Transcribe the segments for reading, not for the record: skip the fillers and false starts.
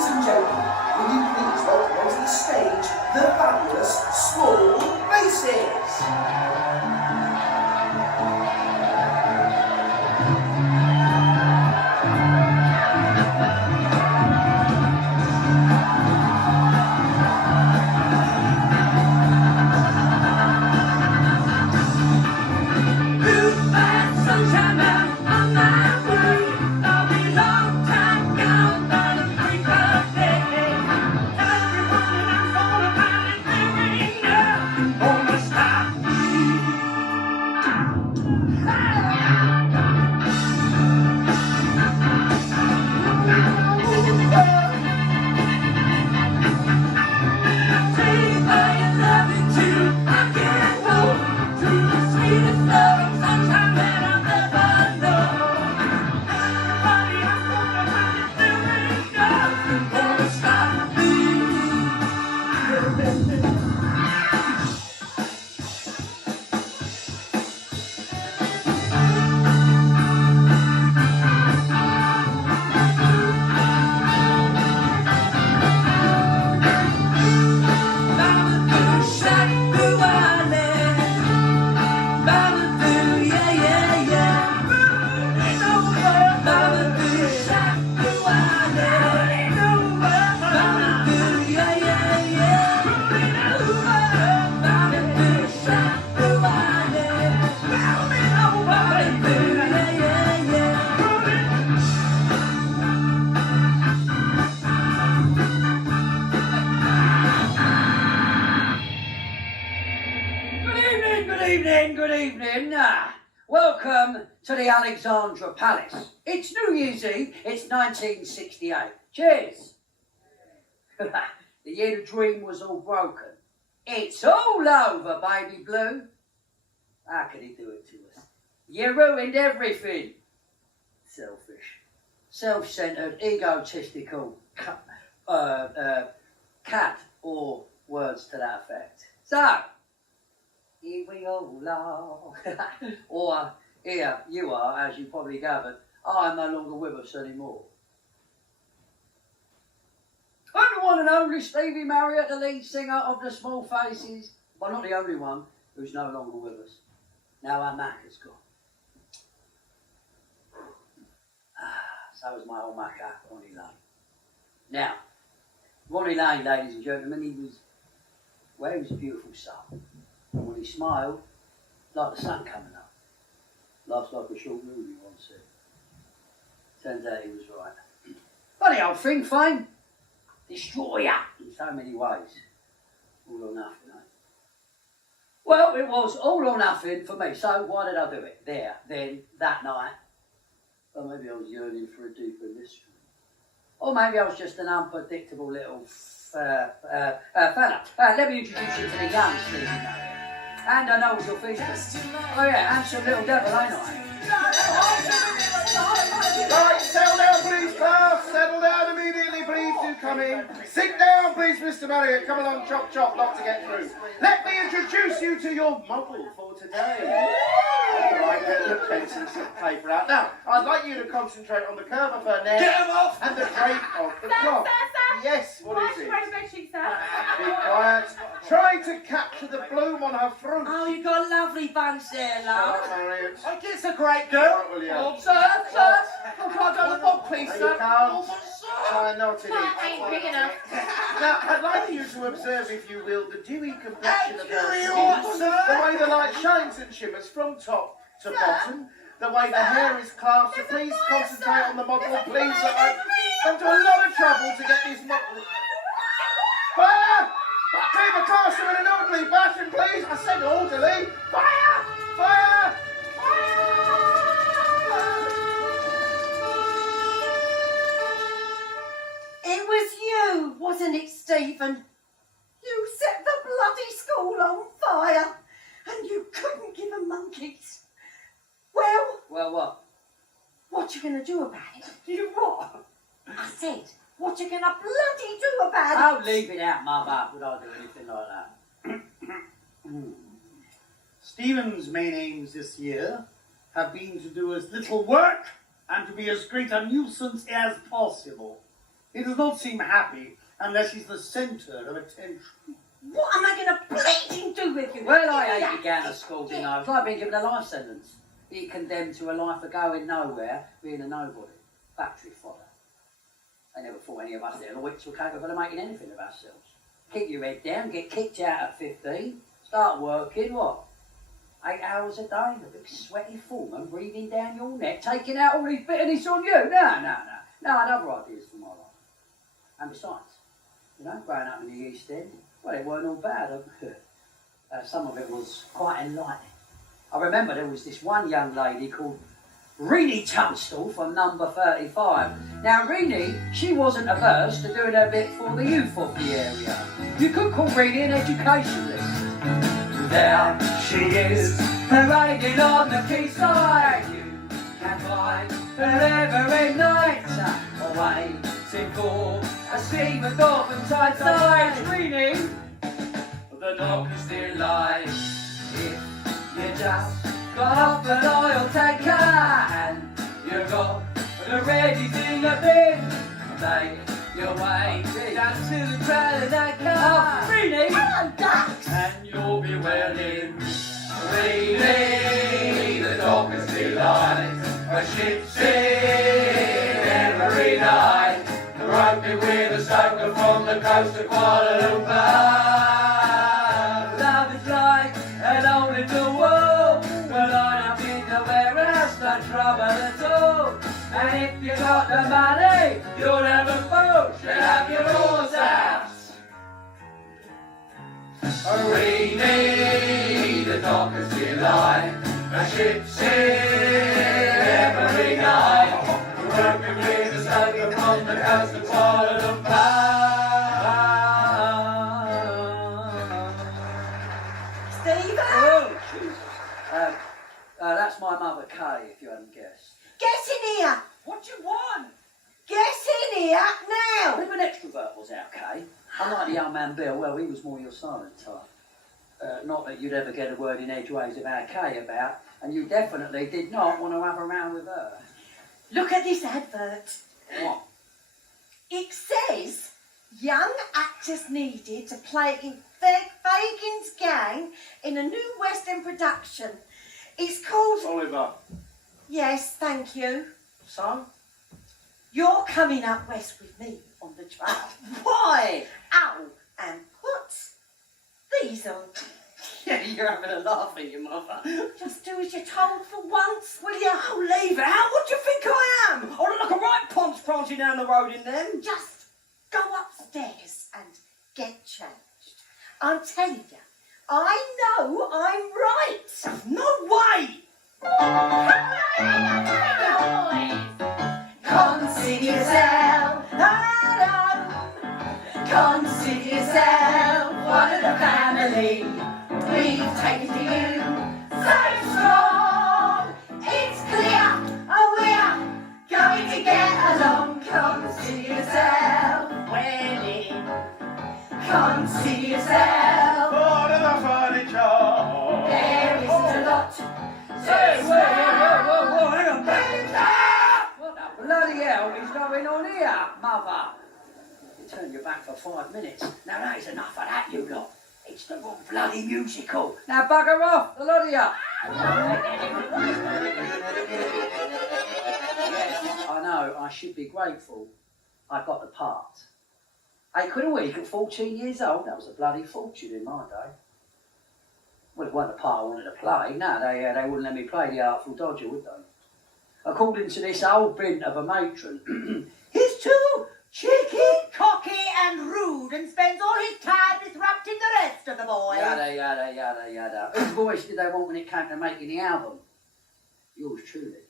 Ladies and gentlemen, will you please welcome onto the stage the fabulous Small Faces? Good evening. Welcome to the Alexandra Palace. It's New Year's Eve. It's 1968. Cheers. The year the dream was all broken. It's all over, baby blue. How could he do it to us? You ruined everything. Selfish, self-centered, egotistical cat, or words to that effect. So, here we all are. Or, here you are, as you probably gathered. I'm no longer with us anymore. I'm the one and only Stevie Marriott, the lead singer of the Small Faces. But not the only one who's no longer with us. Now our Mac is gone. So was my old Mac, Ronnie Lane. Now, Ronnie Lane, ladies and gentlemen, he was a beautiful soul. And when he smiled, like the sun coming up. Life's like a short movie, one said. Turns out he was right. Funny old thing, fame. Destroyer in so many ways. All or nothing, eh? Well, it was all or nothing for me. So why did I do it? There, then, that night. Well, maybe I was yearning for a deeper mystery. Or maybe I was just an unpredictable little fella. Let me introduce you to the young Stevie Marriott. And I know what you're feeling. Oh yeah, handsome little devil, ain't I? Right, settle down please, class. Settle down immediately, please. Do come in. Sit down, please, Mr. Marriott. Come along, chop, chop, lot to get through. Let me introduce you to your model for today. All right, get your pencil and some paper out. Now, I'd like you to concentrate on the curve of her neck. Get him off! And the drape of the cloth. Yes, what is it? Be quiet. Try to capture the bloom on her fruit. Oh, you've got a lovely bunch there, love. Marriott. I guess a great girl. Right, will you? Oh, sir. I'll try down the bog, please, No, sir. you can't. sir. Try not to eat. Ain't big enough. Now, I'd like you to observe, if you will, the dewy complexion of her Dewy skin, what, sir? the way the light shines and shimmers from top to bottom, the way the hair is clasped. So please concentrate on the model, please. I've gone to a lot of trouble to get this model. Fire! Keep a class in an orderly fashion, please. I said orderly. Fire! Fire! It was you, wasn't it, Stephen? You set the bloody school on fire, and you couldn't give a monkeys. Well, Well, what? you gonna do about it? You what? I said, what you gonna bloody do about it? I'll leave it out, Mother. Would I do anything like that? Stephen's main aims this year have been to do as little work and to be as great a nuisance as possible. He does not seem happy unless he's the centre of attention. What am I going to bleeding do with you? Well, I Give me hate that. began at school, didn't I? It was like being given a life sentence. Being condemned to a life of going nowhere, being a nobody. Factory fodder. I never thought any of us there wits were capable of making anything of ourselves. Keep your head down, get kicked out at 15, start working, what? 8 hours a day, the big sweaty foreman breathing down your neck, taking out all his bitterness on you. No, I had other ideas for my life. And besides, you know, growing up in the East End, well, it weren't all bad. Some of it was quite enlightening. I remember there was this one young lady called Renee Tunstall from number 35. Now, Renee, she wasn't averse to doing her bit for the youth of the area. You could call Renee an educationalist. There she is, parading on the quayside. You can find her every night away, sing for a steam of dolphin tide side. Renee, the doctor's still lies. If you just got off an oil tanker and you got the readies in the bin, make your way down to the trail in that car. Renee, and you'll be well in. Renee, the doctor still lies. A ship sail every night, roping with a stoker from the coast of Kuala Lumpur. Love is like an old little wall, well, I'm up in the warehouse, no trouble at all. And if you got the money, you'll have a boat, you'll have your oars out. Renee, the doctor's still alive. A ship sail every night, working with a stoker from the coast of Kuala Lumpur. Stephen? Oh, Jesus. That's my mother, Kay, if you hadn't guessed. Get in here! What do you want? Get in here now! Bit of an extrovert was our Kay. Unlike the young man Bill, well, he was more your silent type. Not that you'd ever get a word in edgeways about Kay about, and you definitely did not want to have a row with her. Look at this advert. What? It says young actors needed to play in Fagin's gang in a new West End production. It's called... Oliver. Yes, thank you. So? You're coming up west with me on the trail. Why? Ow, and put these on. Yeah, you're having a laugh at your mother. Just do as you're told for once, will you? Oh, leave it out. What do you think I am? I look like a right ponce prancing down the road in them. Just go upstairs and get changed. I'm telling you, I know I'm right. No way. Consider yourself alone. Consider yourself one of the family. We've taken you so strong. It's clear, oh, we're going to get along. Consider yourself winning. Consider yourself. Part of the furniture. There isn't a lot. Hey, whoa, hang on. What the bloody hell is going on here, mother? You turned your back for 5 minutes. Now that is enough of that, you lot. It's the wrong bloody musical. Now bugger off, the lot of you. Yes, I know, I should be grateful I got the part. £8 a week at 14 years old, that was a bloody fortune in my day. Well, it wasn't the part I wanted to play. No, they wouldn't let me play the Artful Dodger, would they? According to this old bint of a matron, He's too cheeky, cocky and rude and spends all his time disrupting the rest of the boys. yada, yada, yada, yada. Whose voice did they want when it came to making the album? Yours truly.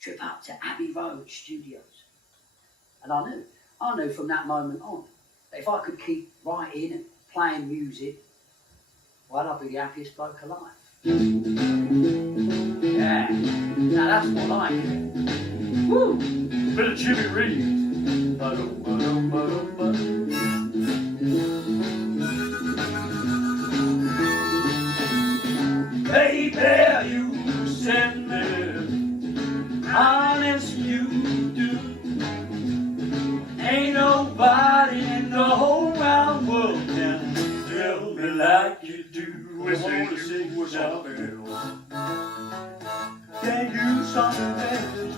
Trip up to Abbey Road Studios. And I knew from that moment on that if I could keep writing and playing music, well, I'd be the happiest bloke alive. Yeah, now that's what I do. Woo! Bit of Jimmy Reed. Hey there, you send me honest you do. Ain't like you do. Whistle to sing without bells. Can you something else?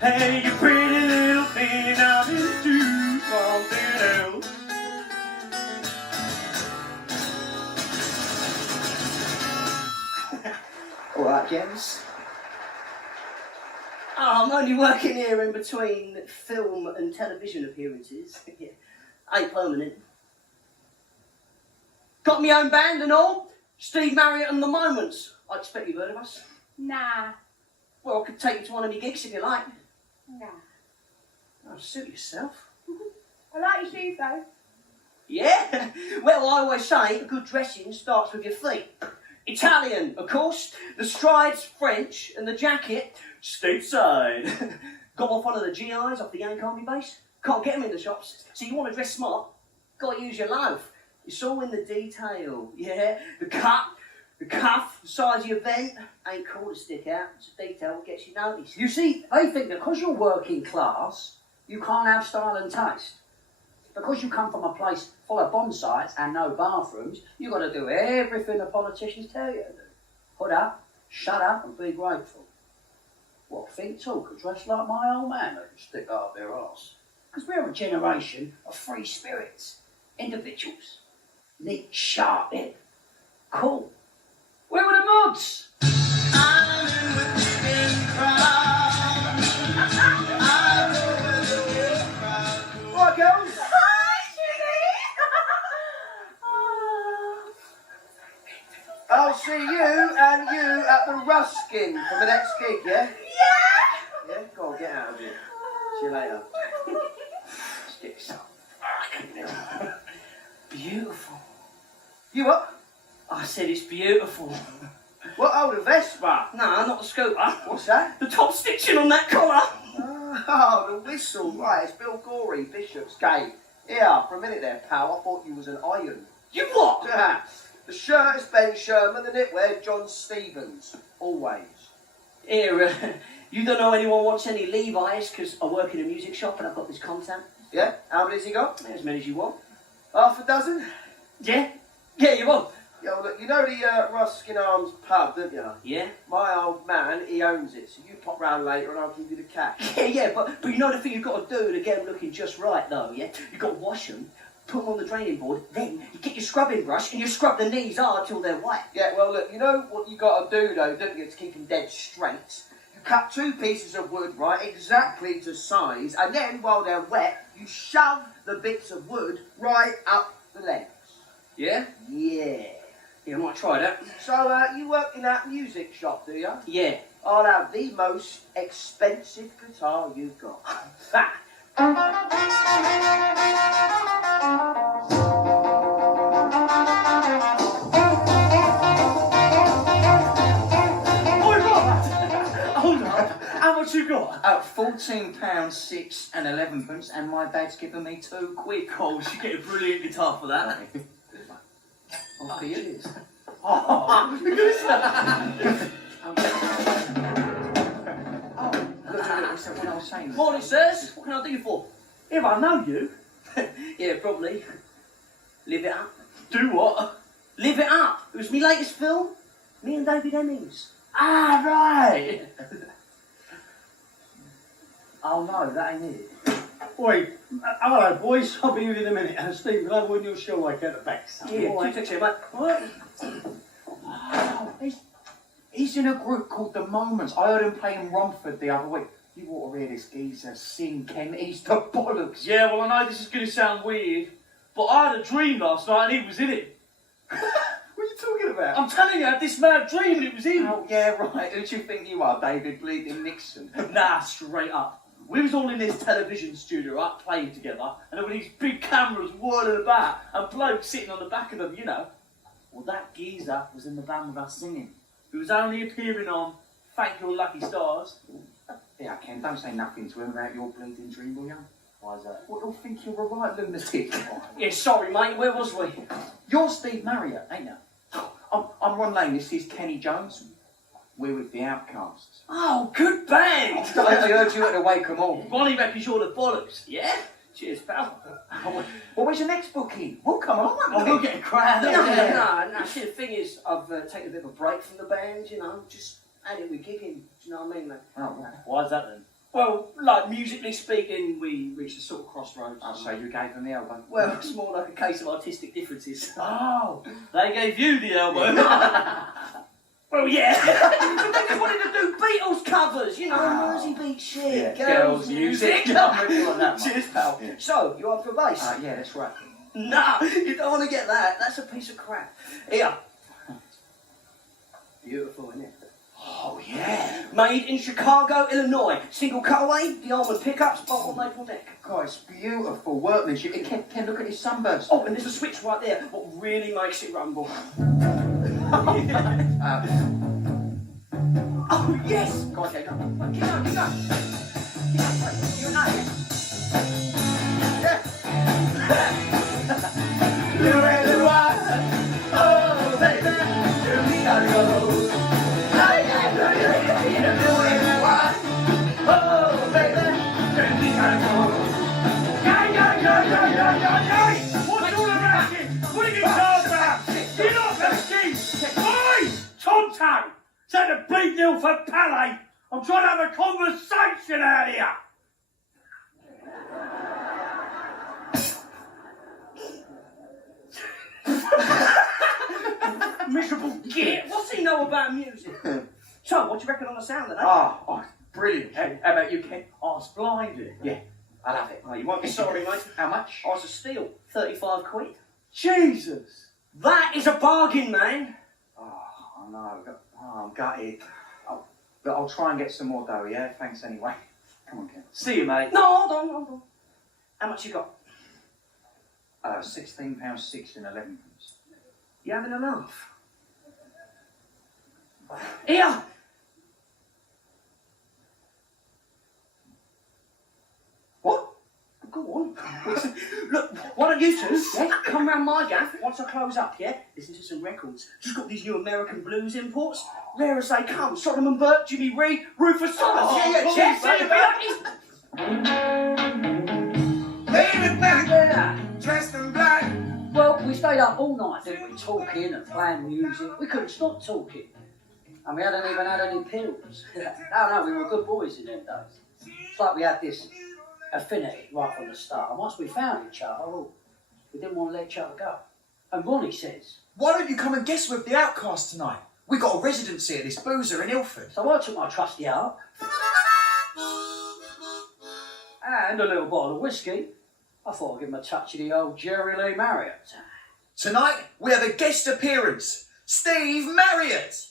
Hey, you pretty little thing, I'll do something else. All right, James. Oh, I'm only working here in between film and television appearances. Yeah. Ain't permanent. Got my own band and all. Steve Marriott and the Moments. I expect you've heard of us. Nah. Well, I could take you to one of my gigs if you like. Nah. Oh, suit yourself. I like your shoes though. Yeah? Well, I always say a good dressing starts with your feet. Italian, of course. The stride's French and the jacket stateside. Got off one of the GIs off the Yank Army base. Can't get them in the shops. So you want to dress smart? Got to use your loaf. It's all in the detail. Yeah, the cut, the cuff, the size of your vent ain't cool to stick out. It's a detail that gets you noticed. You see, they think that because you're working class, you can't have style and taste. Because you come from a place full of bomb sites and no bathrooms, you've got to do everything the politicians tell you to do. Put up, shut up and be grateful. What, think talk and dress like my old man that can stick up their arse? Because we're a generation of free spirits, individuals. Neat, sharp, hip, cool. Where were the mods? Right, girls. I'll see you and you at the Ruskin for the next gig, yeah? Yeah? Yeah? Go on, get out of here. See you later. Stick some. Beautiful. You what? I said it's beautiful. What? Oh, the Vespa. No, not the scooter. What's that? The top stitching on that collar. Oh, the whistle. Right, it's Bill Gorey, Bishopsgate. Yeah, for a minute there, pal, I thought you was an iron. You what? The shirt is Ben Sherman, the knitwear John Stevens. Always. Here, you don't know anyone wants any Levi's because I work in a music shop and I've got this contact. Yeah? How many has he got? As many as you want. Half a dozen? Yeah? Yeah, you want? Yeah, well, look, you know the Ruskin Arms pub, don't you? Yeah? My old man, he owns it, so you pop round later and I'll give you the cash. Yeah, but you know the thing you've got to do to get them looking just right, though, yeah? You've got to wash them, put them on the draining board, then you get your scrubbing brush and you scrub the knees hard till they're white. Yeah, well, look, you know what you got to do, though, don't you, to keep them dead straight? You cut 2 pieces of wood, right, exactly to size, and then, while they're wet, you shove the bits of wood right up the legs. Yeah? Yeah. Yeah, I might try that. So, you work in that music shop, do you? Yeah. I'll have the most expensive guitar you've got. Ha! Hold up. How much you got? £14.06 and 11 pence, and my dad's given me £2. Oh, you should get a brilliant guitar for that. Oh, cheers. Oh, look at this. What's that one I was saying? Morning, sirs. What can I do you for? If I know you, Yeah, probably. Live it up. do what? Live it up. It was my latest film. Me and David Hemmings. Ah, right. Oh no, that ain't it. Oi, hello boys, I'll be with you in a minute. And Steve, I'll win your show like at the back. Yeah, All right. two ticks here, mate. What? Oh, he's in a group called The Moments. I heard him play in Romford the other week. You ought to hear this geezer sing, Ken. He's the bollocks. Yeah, well, I know this is going to sound weird, but I had a dream last night and he was in it. What are you talking about? I'm telling you, I had this mad dream and it was him. Oh, yeah, right. Who do you think you are, David Bleeding Nixon? Nah, straight up. We was all in this television studio, right, playing together, and there were these big cameras whirling about, and blokes sitting on the back of them, you know. Well, that geezer was in the band with us singing. He was only appearing on Thank Your Lucky Stars. Yeah, Ken, don't say nothing to him about your bleeding dream, will you? Why is that? Well, he'll think you're a right lunatic. Yeah, sorry, mate. Where was we? You're Steve Marriott, ain't you? I'm Ron Lane, this is Kenny Jones. We're with the Outcasts. Oh, good band. I heard you at the Wakeham Hall. Ronnie reckons you're the bollocks. Yeah? Cheers, pal. Well, where's your next booking? We'll come along, Oh, we'll get a crowd. No. See, the thing is, I've taken a bit of a break from the band, you know, just had it with gigging. Do you know what I mean, mate? Oh, right. Why's that then? Well, like, musically speaking, we reached a sort of crossroads. Oh, so you gave them the elbow? Well, it's more like a case of artistic differences. Oh, they gave you the elbow. Well, yeah. But they just wanted to do Beatles covers, you know, Oh. Mersey Beach shit, Yeah, girls, music. I'm with you on that one. Cheers, pal. So, you up for a bass? Yeah, that's right. No, you don't want to get that. That's a piece of crap. Here. Beautiful, isn't it? Oh, yeah. Made in Chicago, Illinois. Single cutaway, the almond pickups, bottle maple neck. God, it's beautiful workmanship. Ken, look at his sunburst. Oh, and there's a switch right there. What really makes it rumble? Oh, yes! Go on, Ken, go. Keep going, keep going. You and I. Oh, baby, here we go. Oh, baby, here we go. What's all around you? What are you talking about? You're not listening! Oi! Tonto! Is that a big deal for Palais? I'm trying to have a conversation out here! Miserable git. What's he know about music? So, what do you reckon on the sound of that? Oh, brilliant. How about you, Ken? Oh, it's blinding. Yeah, I love it. Oh, you won't be sorry, mate. How much? I was a steal. 35 quid. Jesus. That is a bargain, man. Oh, no. Oh, I'm gutted. But I'll try and get some more dough, yeah? Thanks anyway. Come on, Ken. See you, mate. No, hold on. How much you got? £16.06 and 11 pence. You having enough? Here! What? Go on. Look, why don't you two, yeah, come round my gaff once I close up, yeah? Listen to some records. Just got these new American blues imports. Rare as they come. Solomon and Burt, Jimmy Reed, Rufus Thomas. Oh, cheers, see you, David Baker, dressed in black. Well, we stayed up all night, didn't we, talking and playing music. We couldn't stop talking. And we hadn't even had any pills. No, we were good boys in them days. It's like we had this affinity right from the start. And once we found each other, we didn't want to let each other go. And Ronnie says, why don't you come and guest with the Outcast tonight? We got a residency at this boozer in Ilford. so I took my trusty harp and a little bottle of whiskey. I thought I'd give him a touch of the old Jerry Lee Marriott. Tonight, we have a guest appearance. Steve Marriott.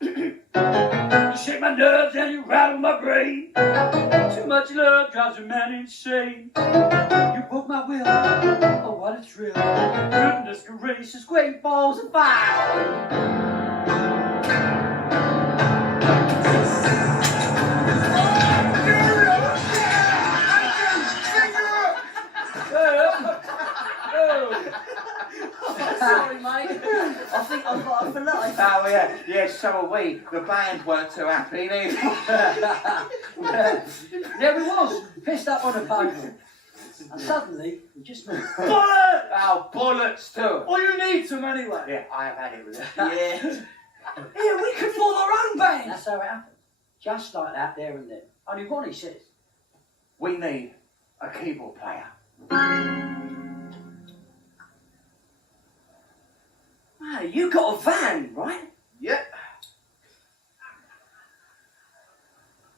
You shake my nerves and you rattle my brain. Too much love drives a man insane. You broke my will, oh what a thrill. Goodness gracious, great balls of fire. Sorry, mate. I think I've got it for life. Oh, yeah, so are we. The band weren't too happy, neither. There we was, pissed up on a pavement. And suddenly, we just moved. Bollocks! Oh, bullets too. Well, you need some anyway. Yeah, I have had it with it. Yeah. Yeah, we could form our own band. That's how it happened. Just like that, there and then. Only Ronnie says, We need a keyboard player. Hey, you got a van, right? Yep.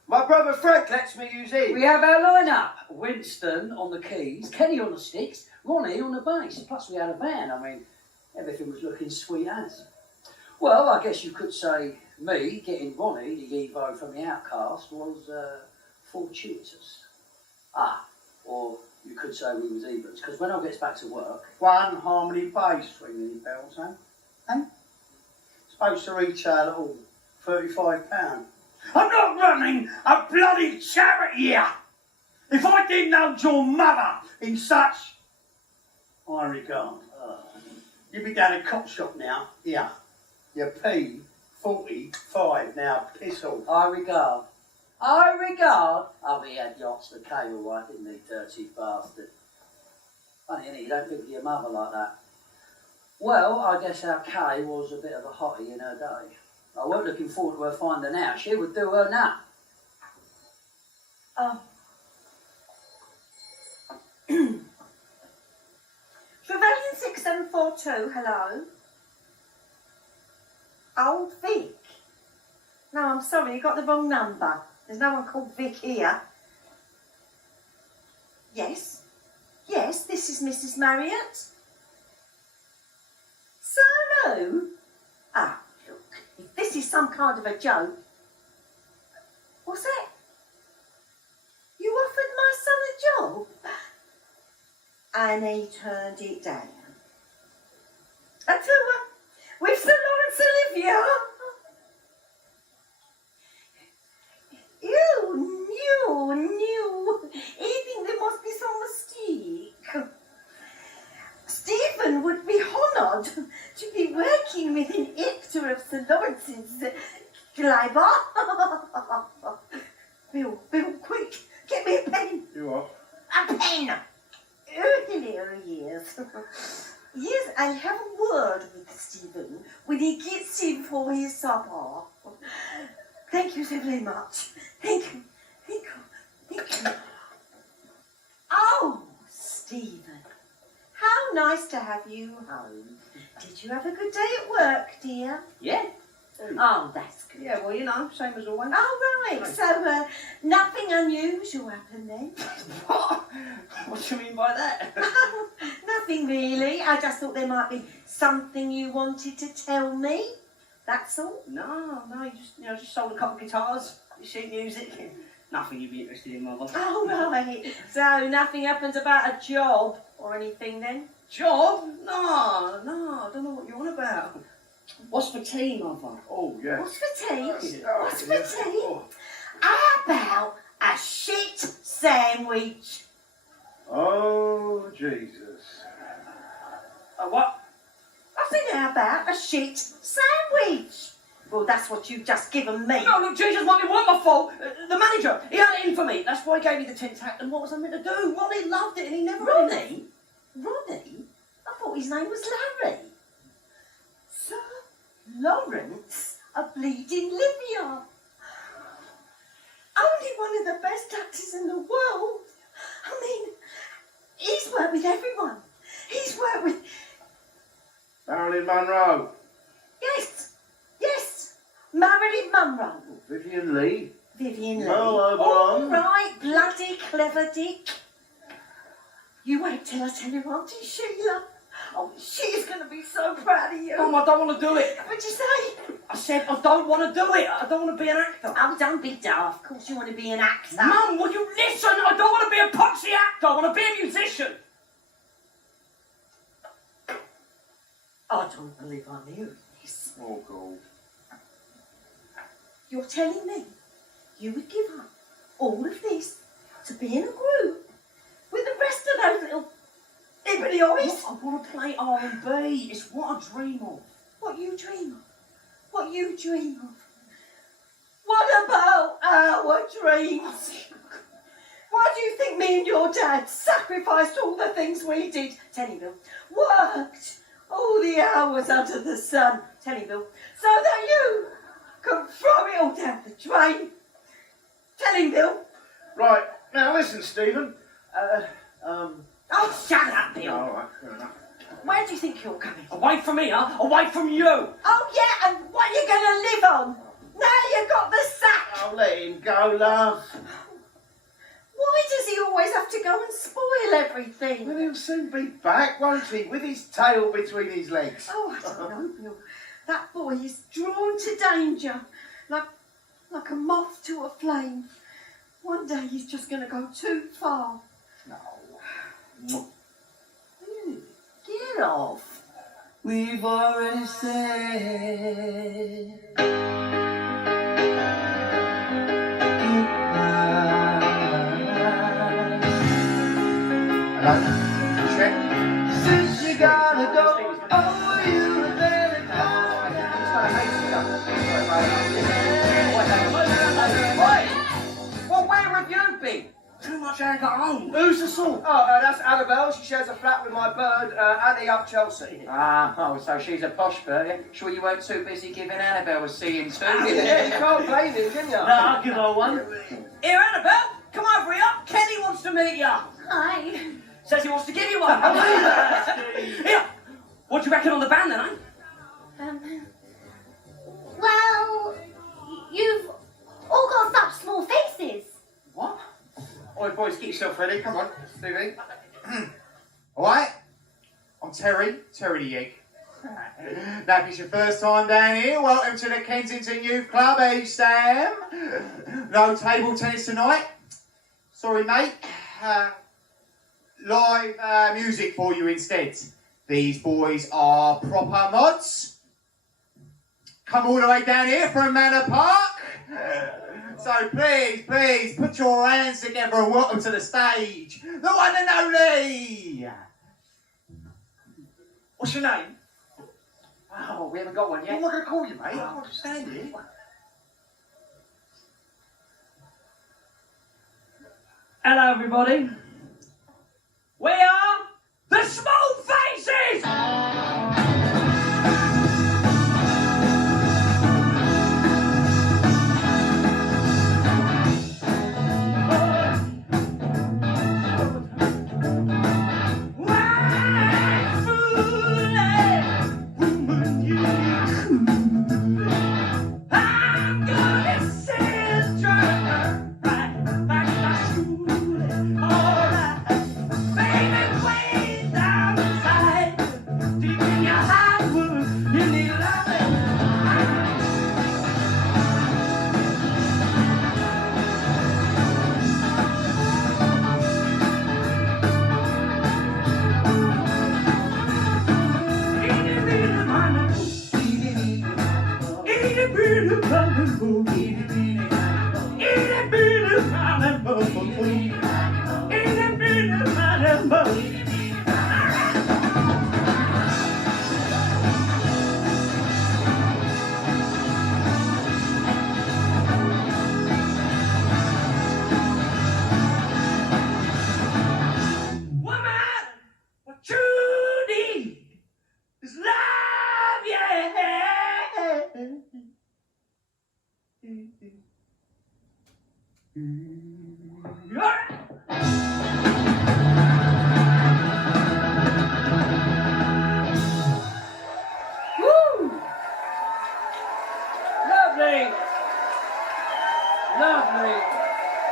My brother Frank lets me use his. we have our lineup. Winston on the keys, Kenny on the sticks, Ronnie on the bass. Plus we had a van. I mean, everything was looking sweet as. Well, I guess you could say me getting Ronnie, the Evo from the Outcast, was fortuitous. Or you could say we was evens, because when I gets back to work, One harmony bass ringing bells, eh? Supposed to retail at all £35. I'm not running a bloody charity here. If I didn't hold your mother in such high regard, you'd be down a cop shop now. Here, your P45 now, piss off. I regard. I regard. Oh, he had yachts for Kay, all right, didn't he, dirty bastard? Funny, innit? You don't think of your mother like that. Well, I guess our Kay was a bit of a hottie in her day. I weren't looking forward to her finding out. She would do her now. Oh. Trevelyan 6742, hello. Old Vic. No, I'm sorry, you got the wrong number. There's no one called Vic here. Yes? Yes, this is Mrs. Marriott. Sir, Ah, look, if this is some kind of a joke. What's that? You offered my son a job? And he turned it down. With Sir Lawrence Olivier. You. He think there must be some mistake. Stephen would be honoured to be working with an actor of Sir Lawrence's caliber. Bill, quick, get me a pen. You what? A pen. Oh, hello, yes. Yes, I'll have a word with Stephen when he gets in for his supper. Thank you so very much. Thank you. Oh, Stephen, how nice to have you home. Did you have a good day at work, dear? Yeah. Oh, that's good. Yeah, well, you know, same as always. Oh, right. So, nothing unusual happened then? What? What do you mean by that? Nothing really. I just thought there might be something you wanted to tell me. That's all. No, you just sold a couple of guitars, sheet music. Nothing you'd be interested in, Mother. Oh, right. So, nothing happens about a job or anything then? Job? No, I don't know what you're on about. What's for tea, Mother? Oh, yes. What's for tea? Oh, What's for yes. tea? Oh. How about a shit sandwich? Oh, Jesus. What? I said, how about a shit sandwich? Well, that's what you've just given me. No, look, Jesus, Mum, it wasn't my fault. The manager, he had it in for me. That's why he gave me the tin tack. And what was I meant to do? Ronnie loved it and he never... Ronnie? I thought his name was Larry. Sir Lawrence of Bleeding Libya. Only one of the best actors in the world. I mean, he's worked with everyone. He's worked with... Marilyn Monroe. Yes. Marilyn Monroe. Vivian Lee. Vivian Lee. Mel Oberon. All right, bloody clever Dick. You wait till I tell you, Auntie Sheila. Oh, she's going to be so proud of you. Mum, I don't want to do it. What'd you say? I said I don't want to do it. I don't want to be an actor. Oh, don't be daft. Of course you want to be an actor. Mum, will you listen? I don't want to be a poxy actor. I want to be a musician. I don't believe I'm hearing this. Oh, God. You're telling me you would give up all of this to be in a group with the rest of those little ebony eyes? I want to play R&B. It's what I dream of. What you dream of? What you dream of? What about our dreams? Why do you think me and your dad sacrificed all the things we did? Tennyville. Worked all the hours under the sun. Tennyville. So that you could throw it all down the drain. Tennyville. Right, now listen, Stephen. Oh, shut up, Bill. All right, fair enough. Where do you think you're going? Away from me, huh? Away from you. Oh, yeah, and what are you going to live on? Now you got the sack. Oh, let him go, love. Why does he always have to go and spoil everything? Well, he'll soon be back, won't he? With his tail between his legs. Oh, I don't know, Bill. That boy is drawn to danger, like a moth to a flame. One day he's just going to go too far. No. Get off. We've already said Hello? Check. since you gotta go. Oh, you better go. Oi! camping. Too much egg at home. Who's the sort? Oh, that's Annabelle. She shares a flat with my bird, Annie up Chelsea. So she's a posh bird, yeah? Sure you weren't too busy giving Annabelle a seeing too? Yeah, you can't blame him, can you? No, I'll give her one. Here, Annabelle, come over here. Kenny wants to meet you. Hi. Says he wants to give you one. Here. What do you reckon on the band then, eh? Well, you've all got such small faces. What? Oi, boys, get yourself ready. Come on, Stevie. All right? I'm Terry the Egg. Now, if it's your first time down here, welcome to the Kensington Youth Club, eh, Sam? No table tennis tonight. Sorry, mate. Live music for you instead. These boys are proper mods. Come all the way down here from Manor Park. So please, put your hands together and welcome to the stage, the one and only. What's your name? Oh, we haven't got one What yet. am I going to call you, mate? I'll just stand here. Hello, everybody. We are the Small Faces!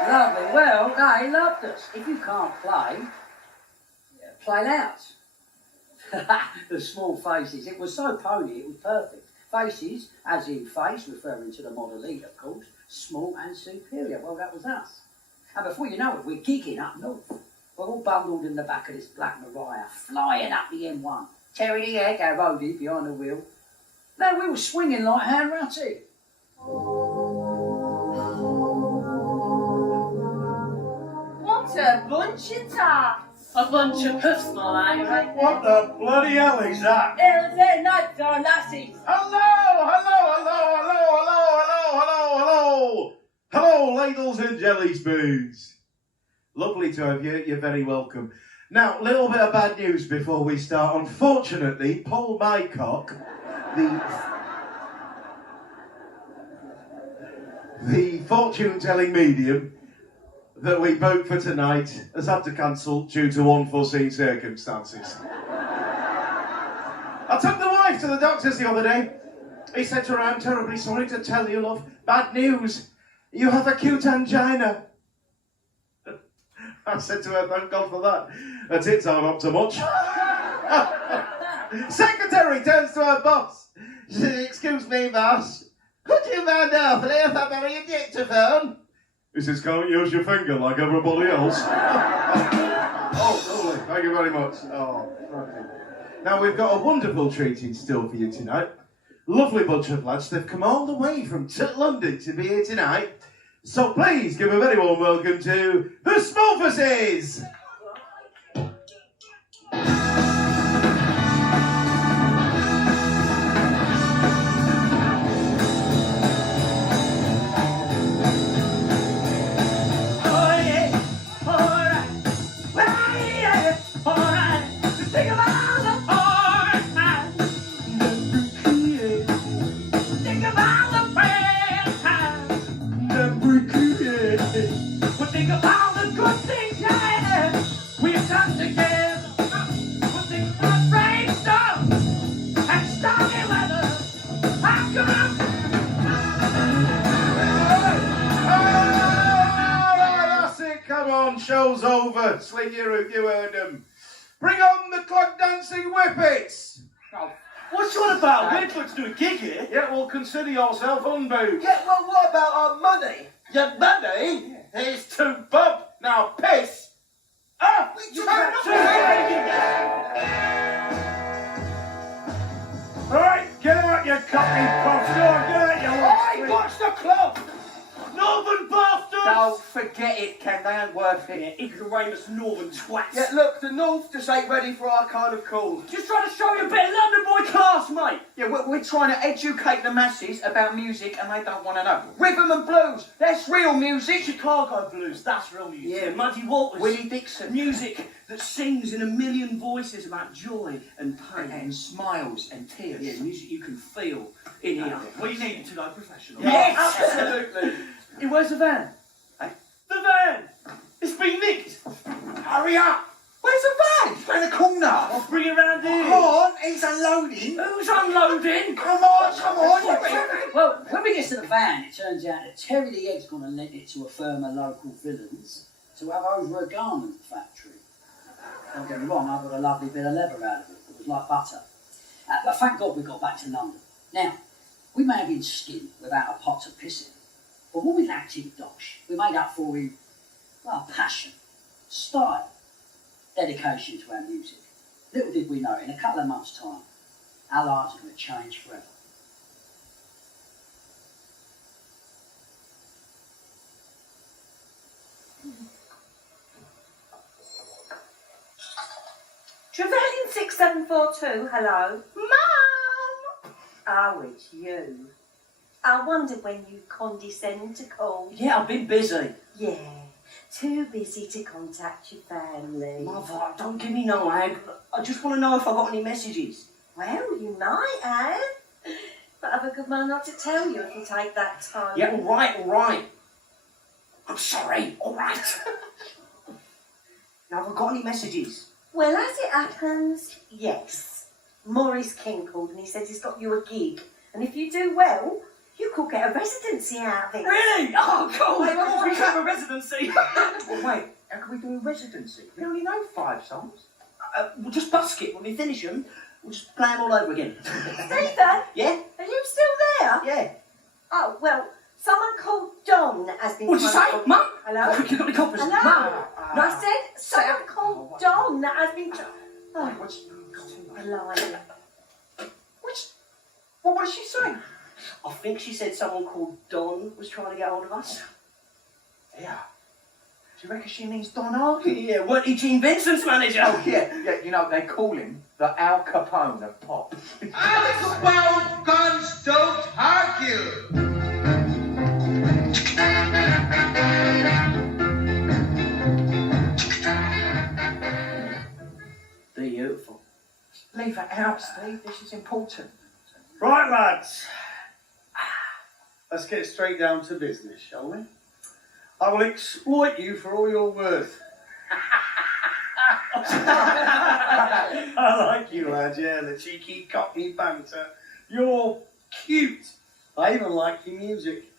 Lovely. Well, they loved us. If you can't play, play loud. The Small Faces. It was so pony, it was perfect. Faces, as in face, referring to the model lead, of course. Small and superior. Well, that was us. And before you know it, we're gigging up north. We're all bundled in the back of this black Mariah, flying up the M1. Terry the Egg, our roadie, behind the wheel. No, we were swinging like hand ratty. What a bunch of tarts. A bunch of puffs, my lad. What the bloody hell is that? They're not our lassies. Hello, ladles and jelly spoons. Lovely to have you. You're very welcome. Now, a little bit of bad news before we start. Unfortunately, Paul Mycock, the fortune-telling medium that we booked for tonight, has had to cancel due to unforeseen circumstances. I took the wife to the doctors the other day. He said to her, "I'm terribly sorry to tell you, love. Bad news. You have acute angina." I said to her, "Thank God for that. Her tits aren't up to much." Secretary turns to her boss. She says, "Excuse me, boss. Could you mind awfully if I borrow your dictaphone?" He says, "Can't use your finger like everybody else." Oh, lovely. Thank you very much. Oh, thank you. Now, we've got a wonderful treat in store for you tonight. Lovely bunch of lads. They've come all the way from London to be here tonight. So please give a very warm welcome to the Smallfaces! Oh yeah. think about the good things, yeah, we've done together. Good things about brainstorm and stormy weather. How come? That's it, come on, show's over. Sling your hoop, you heard them. Bring on the clog dancing whippets. What's you on about? We're going to do a gig here. Yeah, well, consider yourself unbooed. Yeah, well, what about our money? Your money is to Bob. Now, piss. Ah, all right, get out your coffee pots. Go on, get out your Hey, watch the clock! Northern bastards! Don't forget it, Ken. They ain't worth it. Ignoramus Northern twats. Yeah, look, the North just ain't ready for our kind of call. Just trying to show you a bit of London boy class, mate. Yeah, we're trying to educate the masses about music and they don't want to know. Rhythm and blues, that's real music. Chicago blues, that's real music. Yeah. Muddy Waters. Willie Dixon. Music that sings in a million voices about joy and pain. And smiles and tears. Yeah, music you can feel in here. We need to go professional. Yes, absolutely. Hey, where's the van? Hey? The van! It's been nicked! Hurry up! Where's the van? It's around the corner. I'll bring it round here. Come on, he's unloading. Who's unloading? Come on. Well, when we get to the van, it turns out that Terry the Egg's going to lend it to a firm of local villains to have over a garment factory. Don't get me wrong, I got a lovely bit of leather out of it. It was like butter. But thank God we got back to London. Now, we may have been skint without a pot to piss in, but when we lacked in dosh, we made up for in, well, passion, style, dedication to our music. Little did we know, in a couple of months' time, our lives are going to change forever. Trevelyan 6742, hello. Mum! Oh, it's you. I wondered when you'd condescend to call. Yeah, I've been busy. Yeah, too busy to contact your family. Mother, don't give me no ag. I just want to know if I got any messages. Well, you might have. But I've a good mind not to tell you if you take that time. Yeah, all right. I'm sorry, all right. Now, have I got any messages? Well, as it happens, yes. Maurice King called and he said he's got you a gig. And if you do well, you could get a residency out of it. Really? Oh, cool. Wait, We have a residency. Well, wait, how can we do a residency? We only know 5 songs. We'll just busk it. When we finish them, we'll just play them all over again. Stephen, Yeah? are you still there? Yeah. Oh, well, someone called Don has been What'd you trying say, to- Mum? Hello? Quick, you got any coppers? Hello? Mum? No, I said someone called Don that has been... Oh, What's... blimey. What did she say? I think she said someone called Don was trying to get hold of us. Yeah. Do you reckon she means Don Hardy? Yeah, weren't he Gene Vincent's manager? Oh, yeah, you know, they call him the Al Capone of pop. Al Capone guns don't argue. Beautiful. Leave it out, Steve. This is important. Right, lads. Let's get straight down to business, shall we? I will exploit you for all you're worth. I like you, lads, yeah, the cheeky cockney banter. You're cute. I even like your music.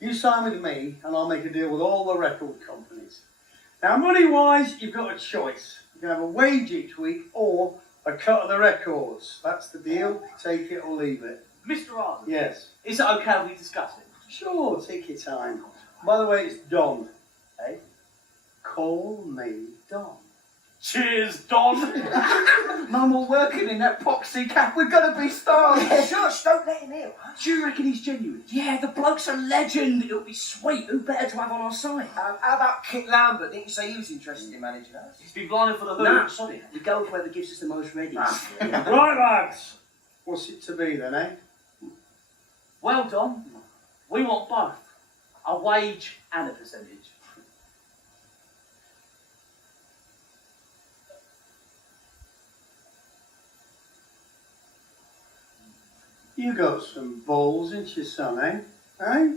You sign with me and I'll make a deal with all the record companies. Now, money-wise, you've got a choice. You can have a wage each week or a cut of the records. That's the deal. Take it or leave it. Mr. Arden, Yes. is it okay if we discuss it? Sure, take your time. By the way, it's Don. Eh? Call me Don. Cheers, Don. Mum, we're working in that poxy cap. We're going to be stars. Shush, don't let him hear. Do you reckon he's genuine? Yeah, the bloke's a legend. It'll be sweet. Who better to have on our side? How about Kit Lambert? Didn't you say he was interested in managing us? He's been blinded for the hood. No, sorry. We go with whoever gives us the most ready. Right, lads. What's it to be then, eh? Well, Don, we want both. A wage and a percentage. You got some balls, ain't you, son, eh? Eh?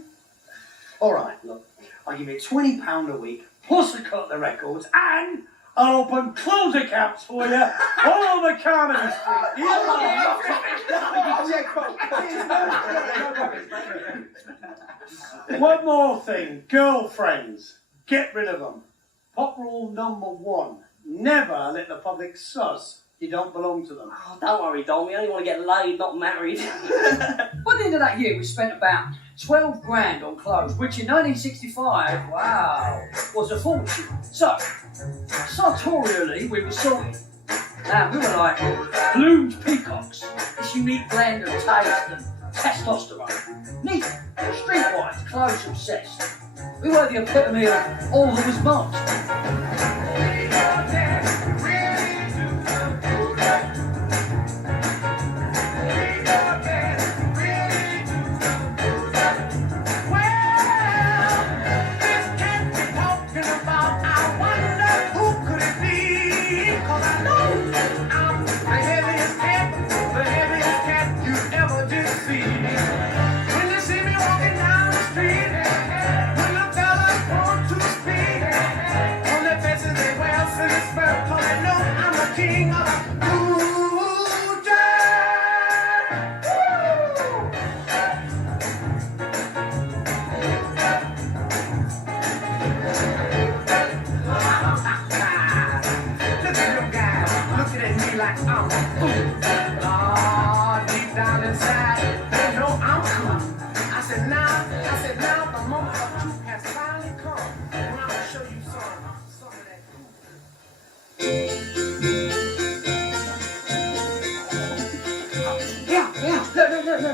All right, look. I'll give you £20 a week plus a cut the records, and I'll open close accounts for you all over Carmody Street. One more thing, girlfriends, get rid of them. Pop rule number 1, never let the public suss you don't belong to them. Oh, don't worry, Don. We only want to get laid, not married. By the end of that year, we spent about 12 grand on clothes, which in 1965, wow, was a fortune. So, sartorially, we were sorted. And we were like bloomed peacocks, this unique blend of taste and testosterone. Neat, streetwise, clothes obsessed. We were the epitome of all that was most.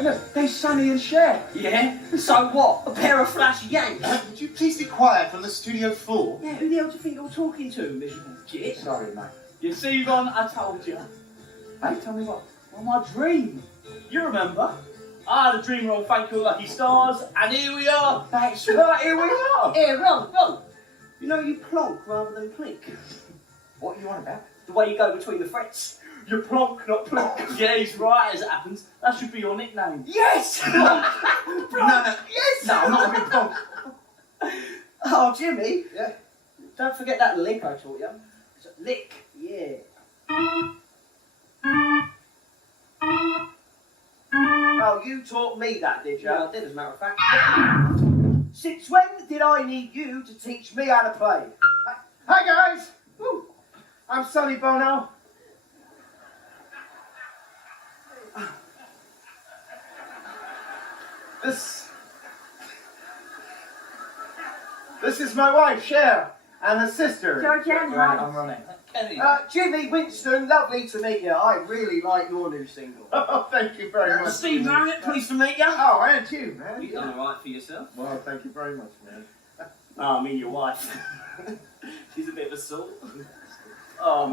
No, there's Sonny and Cher. Yeah? So what? A pair of flashy Yanks? Would you please be quiet from the studio floor? Yeah, who the hell do you think you're talking to, miserable git? Sorry, mate. You see, Ron, I told you. Hey, tell me what? Well, my dream. You remember? I had a dream on Thank You Lucky Stars, and here we are. That's right, here we are. Here, Ron. You know you plonk rather than plink. What are you on about? The way you go between the frets. You plonk, not plonk. Yeah, he's right, as it happens. That should be your nickname. Yes! No. Yes! No, I'm not a big punk. Oh, Jimmy. Yeah? Don't forget that lick I taught you. It's a lick, yeah. Oh, you taught me that, did you? Yeah. I did, as a matter of fact. Since when did I need you to teach me how to play? Hi, guys. Woo. I'm Sonny Bono. This is my wife, Cher, and her sister. Georgianne, Right, hi. I'm running. Kenny. Jimmy Winston, lovely to meet you. I really like your new single. Oh, thank you very much. Steve Marriott, pleased to meet you. Oh, and you, man. You've done alright for yourself. Well, thank you very much, man. Oh, I mean your wife. She's a bit of a salt. I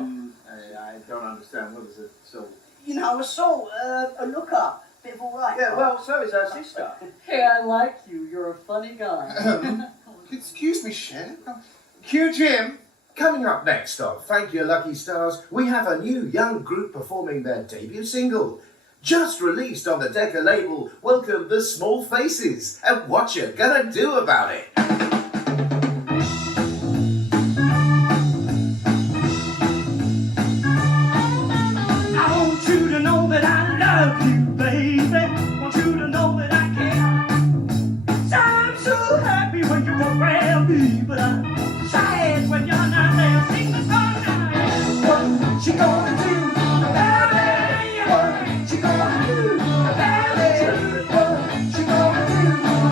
don't understand. What is it? So, You know, a salt, a looker. Bit of all right. Yeah, well, so is her sister. Hey, I like you. You're a funny guy. excuse me, Cher. Q Jim. Coming up next on Thank You Lucky Stars, we have a new young group performing their debut single. Just released on the Decca label, welcome the Small Faces, and what you gonna do about it? I want you to know that I love you, baby. Want you to know that I care. I'm so happy when you're around me, but I'm sad when you're not there. Sing the song now. What she gonna do about it? What she gonna do about it? What she gonna do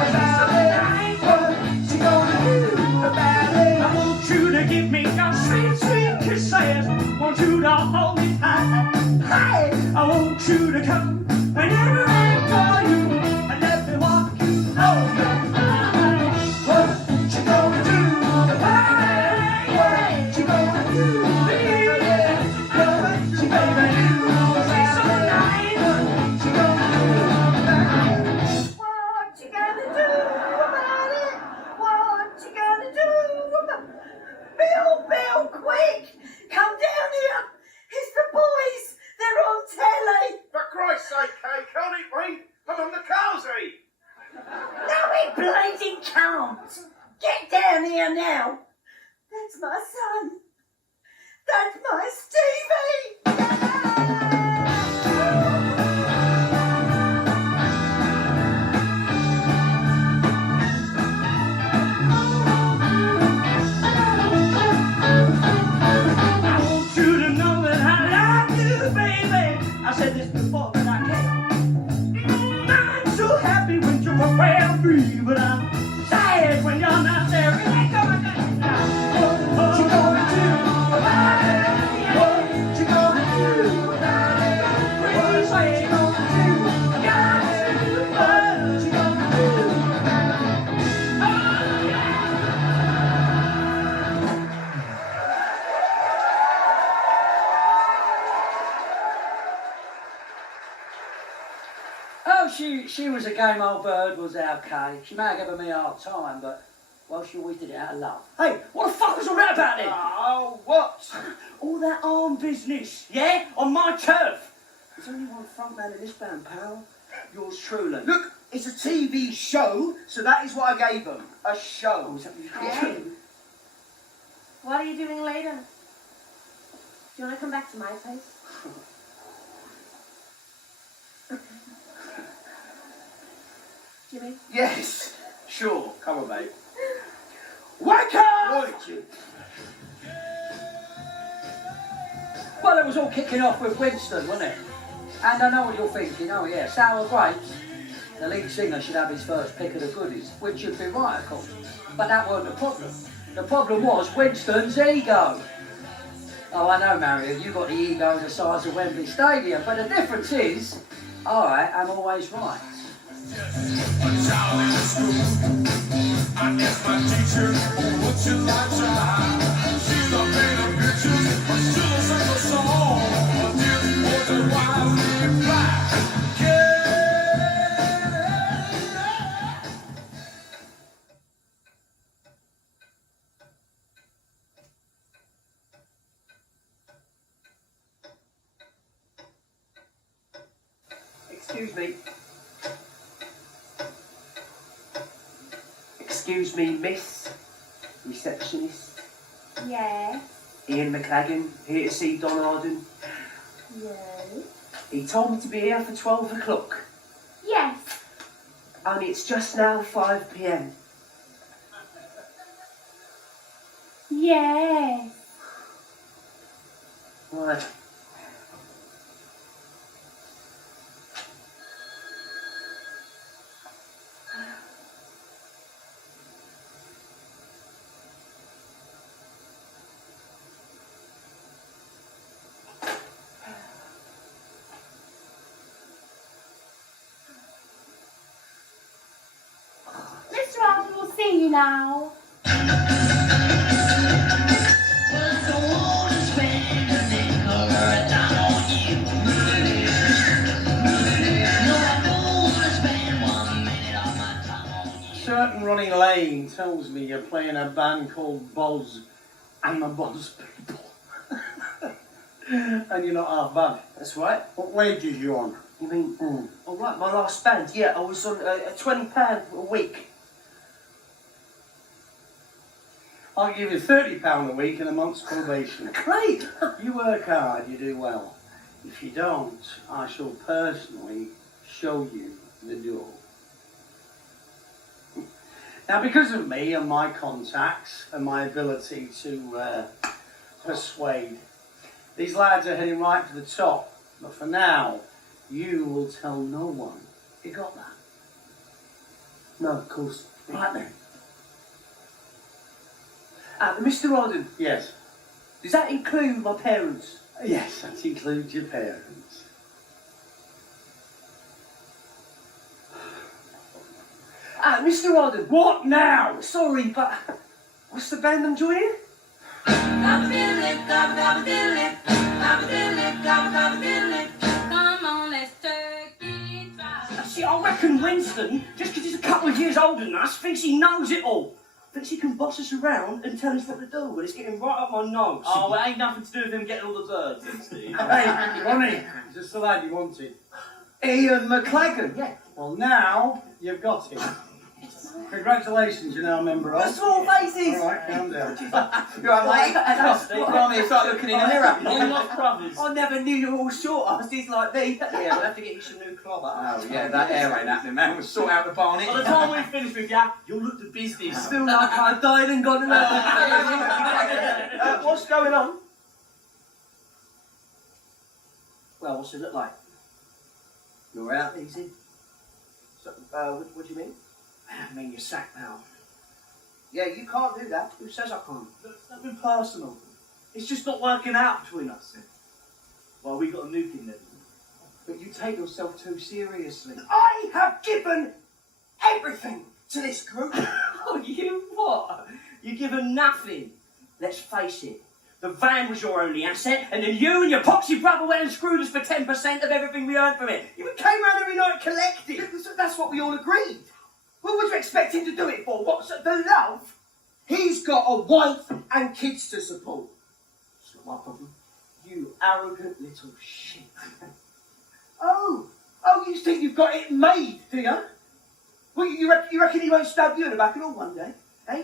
about it? What she gonna do about it? I want you to give me your sweet, sweet kisses. Want you to hold me tight. Hey, I want you to come whenever I call you and let me walk you over. What you gonna do about it? What you gonna do about it? What you gonna do about it? What you gonna do about it? What you gonna do about it? What you gonna do about it? Bill, quick! Come down here! It's the boys! They're on telly! For Christ's sake, Kay, can't it wait? I'm on the Cosy. No, it bleeding can't! Get down here now! That's my son. That's my Stevie. I want you to know that I love you, baby. I said this before, but I can't. I'm so happy when you're around me, but I'm sad when you're not there. Here they come again now. What you gonna do about it? What you gonna do about it? Please, what you gonna do about it? What you gonna do about it? Oh, yeah. Oh, she was a game old bird, was our Kay. She may have given me a hard time, but, well, she always did it out of love. Hey, what the fuck was all that about then? Oh, what? All that arm business, yeah? On my turf. There's only one front man in this band, pal. Yours truly. Look, it's a TV show, so that is what I gave them. A show. Oh, is that what you call Hey. it? What are you doing later? Do you want to come back to my place? Jimmy? Yes. Sure. Come on, mate. Wake up! Well, it was all kicking off with Winston, wasn't it? And I know what you're thinking, oh yeah, sour grapes. The lead singer should have his first pick of the goodies, which would be right, of course. But that wasn't the problem. The problem was Winston's ego. Oh, I know, Marion, you got the ego the size of Wembley Stadium, but the difference is, I am always right. Excuse me. Excuse me, miss. Receptionist. Yes. Ian McLagan, here to see Don Arden. Yes. He told me to be here for 12 o'clock. Yes. Only it's just now 5 p.m. Yes. Right. Mr. Arden will see you now. Certain Ronnie Lane tells me you're playing a band called Boz and the Boz People. And you're not half bad. That's right. What wages you on? You mean, all right, my last band, yeah, I was on £20 a week. I'll give you £30 a week and a month's probation. Great. You work hard, you do well. If you don't, I shall personally show you the door. Now, because of me and my contacts and my ability to persuade, these lads are heading right to the top. But for now, you will tell no one. You got that? No, of course. Right then. Mr. Arden, Yes. does that include my parents? Yes, that includes your parents. Mr. Arden. What now? Sorry, but what's the band I'm joining? Come on, let's turkey try. See, I reckon Winston, just because he's a couple of years older than us, thinks he knows it all. Thinks he can boss us around and tell us what to do, and it's getting right up my nose. Oh, it ain't nothing to do with him getting all the birds, then, Steve. Hey, Ronnie, is this the lad you wanted? Ian McLagan, yeah. Well, now you've got him. Congratulations, you're now a member The of. Small Faces! All right, calm down. You're right, mate. Come here, start looking in the mirror. Long lost brothers. I never knew you were all short asses like me. Yeah, we'll have to get you some new clobber. Oh, yeah, that hair ain't happening, man. We'll sort out the barnet. By the time we finish with ya, you'll look the business. Feel like I died and gone another. What's going on? Well, what's it look like? You're out. Easy. So, what do you mean? I mean, you're sacked now. Yeah, you can't do that. Who says I can't? It's nothing personal. It's just not working out between us. Well, we got a nuke in there. But you take yourself too seriously. I have given everything to this group. Oh, you what? You've given nothing. Let's face it. The van was your only asset, and then you and your poxy brother went and screwed us for 10% of everything we earned from it. You came round every night collecting. That's what we all agreed. What would you expect him to do it for? What's the love? He's got a wife and kids to support. It's not my problem. You arrogant little shit. Oh, you think you've got it made, do you? Well, you reckon he won't stab you in the back and all one day, eh?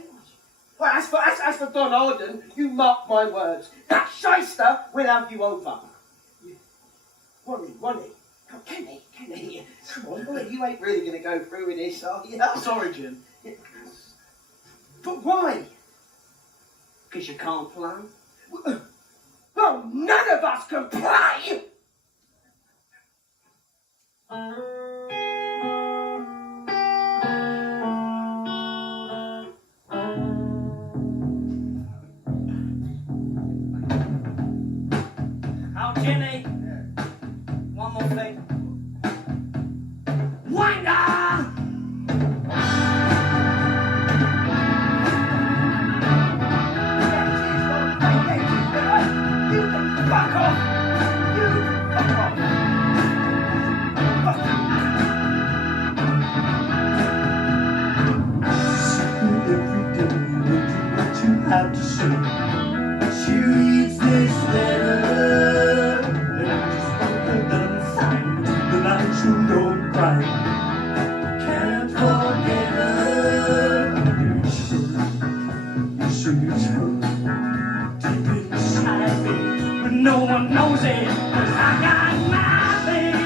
Well, as for Don Arden, you mark my words. That shyster will have you over. Wally, can he? Come on, boy, you ain't really going to go through with this, are you? Sorry, Jim. But why? Because you can't play. Well, none of us can play! Oh, Jimmy. One more thing. Wanger! You can fuck off! You fuck off! Every day, what you have to say. She reads this letter, and I just want her done signed. The night you don't cry. Can't forget her. It's true. Deep inside me, but no one knows it. 'Cause I got my baby.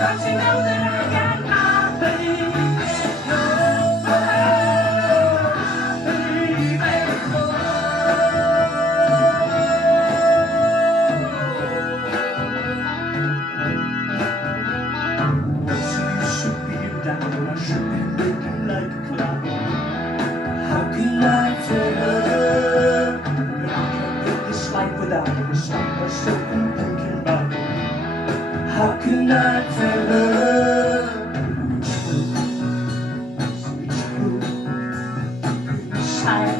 Don't you know that I got my baby? How can I tell her it's true inside?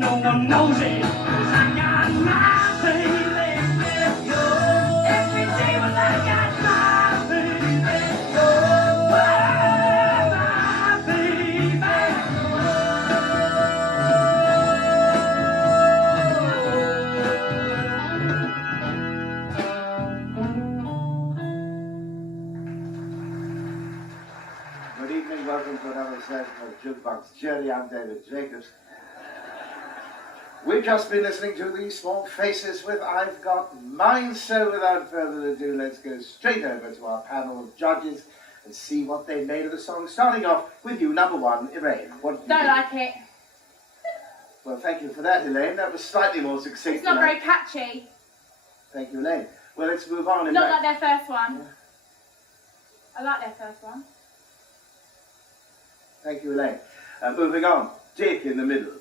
No one knows it, 'cause I got my baby. Every day when I got my baby. My baby. Good evening, welcome to another session of Jukebox Journey. I'm David Jacobs. We've just been listening to the Small Faces with I've Got Mine, so without further ado, let's go straight over to our panel of judges and see what they made of the song. Starting off with you, number one, Elaine. What did you Don't think? like it. Well, thank you for that, Elaine. That was slightly more succinct. It's not than I- very catchy. Thank you, Elaine. Well, let's move on. Not Elaine. like their first one. I like their first one. Thank you, Elaine. Moving on, Dick in the middle.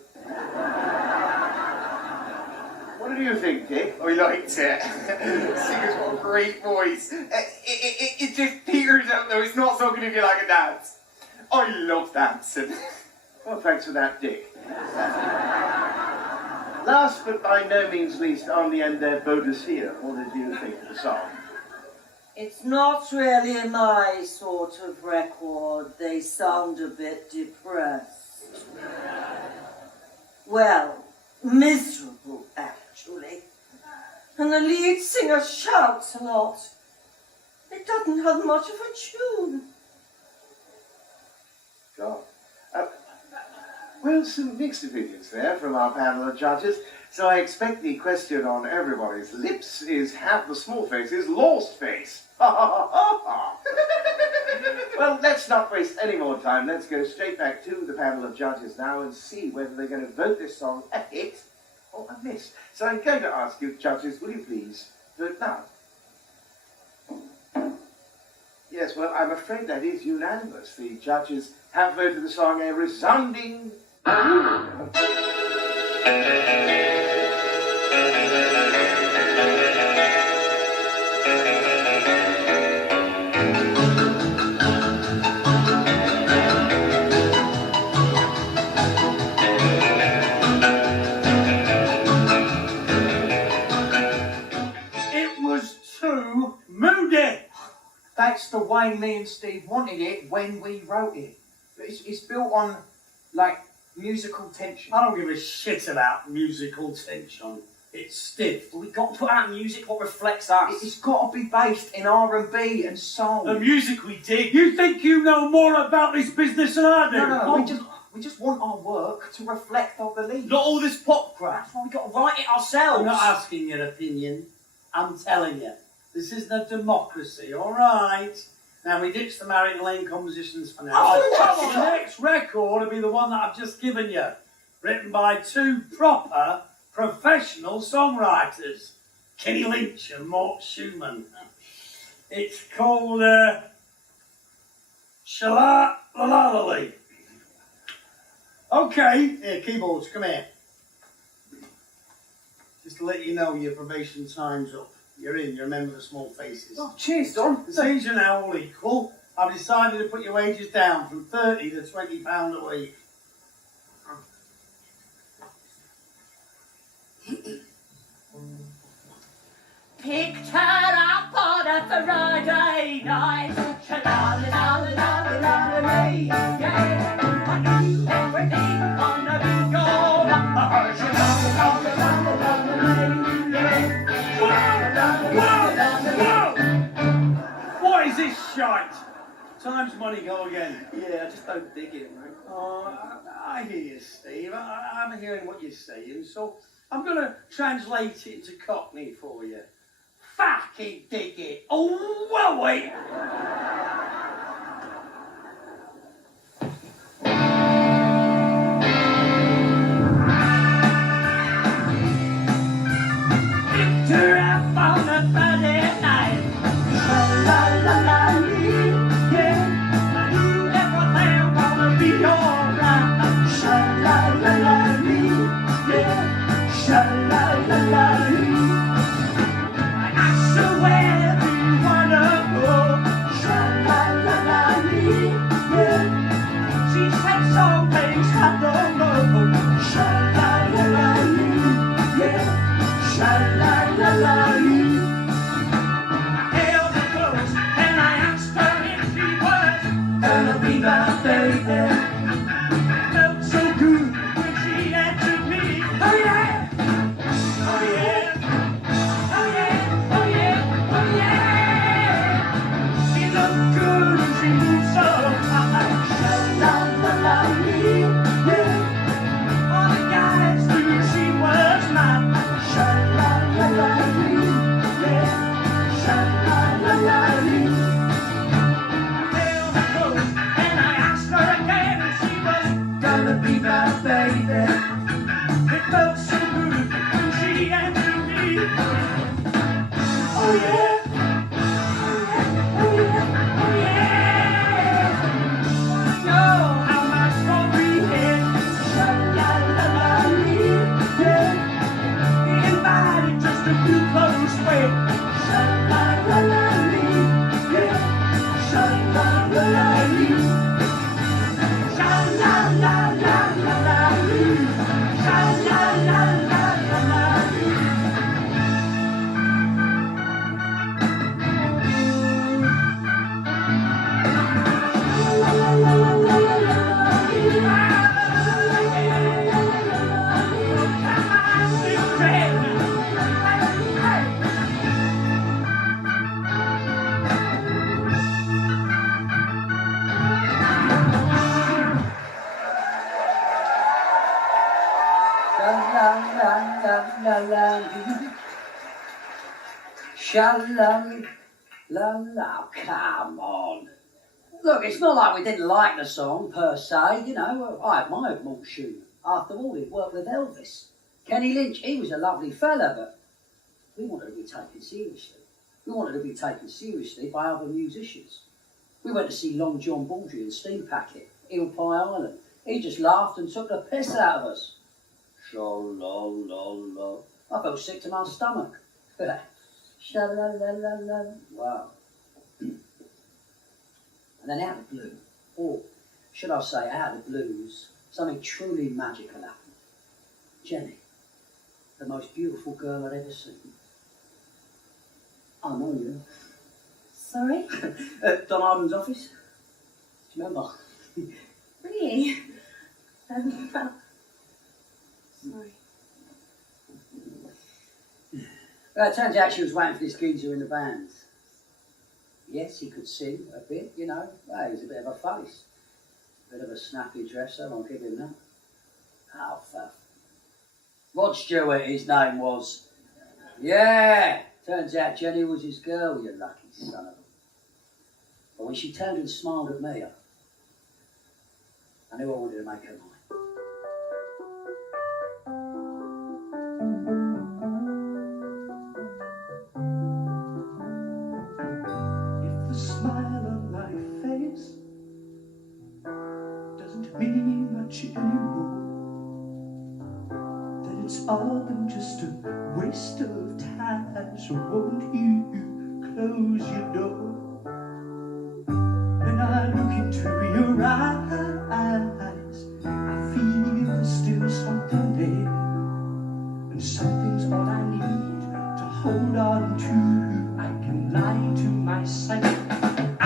What do you think, Dick? I liked it. Singer's got a great voice. It just peters out though. It's not so good if you like a dance. I love dancing. Well, thanks for that, Dick. Last but by no means least, on the end there, Bodicea. What did you think of the song? It's not really my sort of record. They sound a bit depressed. Well, miserable, actually. And the lead singer shouts a lot. It doesn't have much of a tune. God. Well, some mixed opinions there from our panel of judges. So I expect the question on everybody's lips is, have the small faces lost face? Well, let's not waste any more time. Let's go straight back to the panel of judges now and see whether they're going to vote this song a hit or a miss. So I'm going to ask you, judges, will you please vote now? Yes, well, I'm afraid that is unanimous. The judges have voted the song a resounding... It was too moody. That's the way me and Steve wanted it when we wrote it. It's built on, like, musical tension. I don't give a shit about musical tension. It's stiff. We've got to put out music what reflects us. It's got to be based in R&B and soul. The music we dig. You think you know more about this business than I do? No, we just want our work to reflect our beliefs. Not all this pop crap. That's why we've got to write it ourselves. I'm not asking your opinion. I'm telling you. This isn't a democracy, all right? Now, we ditch the Marion Lane compositions for now. Oh, The next record will be the one that I've just given you, written by two proper professional songwriters, Kenny Lynch and Mort Schumann. It's called Shala-La-La-La-Lee. Okay, here, keyboards, come here. Just to let you know your probation time's up. You're in, you're a member of the Small Faces. Oh, cheers, Don. Since you're now all equal, I've decided to put your wages down from £30 to £20 a week. Picked her up on a Friday night. Sha-la-la-la-la-la-la-la-la-la. Yeah, I knew everything on the bingo. What is this shite? Time's money, go again. Yeah, I just don't dig it, mate. Oh, I hear you, Steve. I'm hearing what you're saying, so I'm going to translate it into Cockney for you. Fucking dig it. Oh, well, wait. Picked her up on a Friday night. Sha-la-la-la-lee. Yeah, I knew everything gonna be alright. Sha-la-la-la-lee. Yeah, sha-la-la-la-lee. I asked her where do you wanna go. Sha-la-la-la-lee. Yeah, she said some things I don't know. Sha-la-la-la-lee. Yeah, sha-la-la-la-lee. I held her close and I asked her if she was gonna be my baby. Felt so good when she answered me. Oh yeah, oh yeah, oh yeah, oh yeah, oh yeah. She looked good and she moved so high. Sha-la-la-la-lee, yeah. All the guys knew she was mine. Sha-la-la-la-lee, yeah. Sha-la-la-la-lee. I held her close and I asked her again if she was gonna be my baby. It felt so good when she answered me. Oh yeah, oh yeah, oh yeah, oh yeah. Wanna know how my story ends? Sha-la-la-la-lee, yeah. Invited just a few close friends. Sha-la-la-la-lee, yeah. Sha-la-la-la-lee. Sha-la-la-la-la-la-lee. Sha-la-la-la-la-la-lee. Sha-la-la-la-la-la. Sha-la-la-la. Come on. Look, it's not like we didn't like the song per se, you know. I admired Mort Schumann. After all, he'd worked with Elvis. Kenny Lynch, he was a lovely fella, but we wanted to be taken seriously. We wanted to be taken seriously by other musicians. We went to see Long John Baldry and Steam Packet, Eel Pie Island. He just laughed and took the piss out of us. Sha-la-la-la. I felt sick to my stomach. Sha-la-la-la-la. Wow. And then out of the blue, or should I say out of the blues, something truly magical happened. Jenny, the most beautiful girl I'd ever seen. I know you. Sorry? At Don Arden's office. Do you remember? Really? Sorry. Well, it turns out she was waiting for this geezer in the band. Yes, he could sing a bit, you know. Well, he was a bit of a face. A bit of a snappy dresser, I'll give him that. Oh, fuck. Rod Stewart, his name was. Yeah! Turns out Jenny was his girl, you lucky son of a. But when she turned and smiled at me, I knew I wanted to make her mine. If the smile on my face doesn't mean much anymore, then it's all been just a waste of time. So won't you close your door? When I look into your eyes, I feel there's still something there, and something's all I need to hold on to. I can lie to myself. I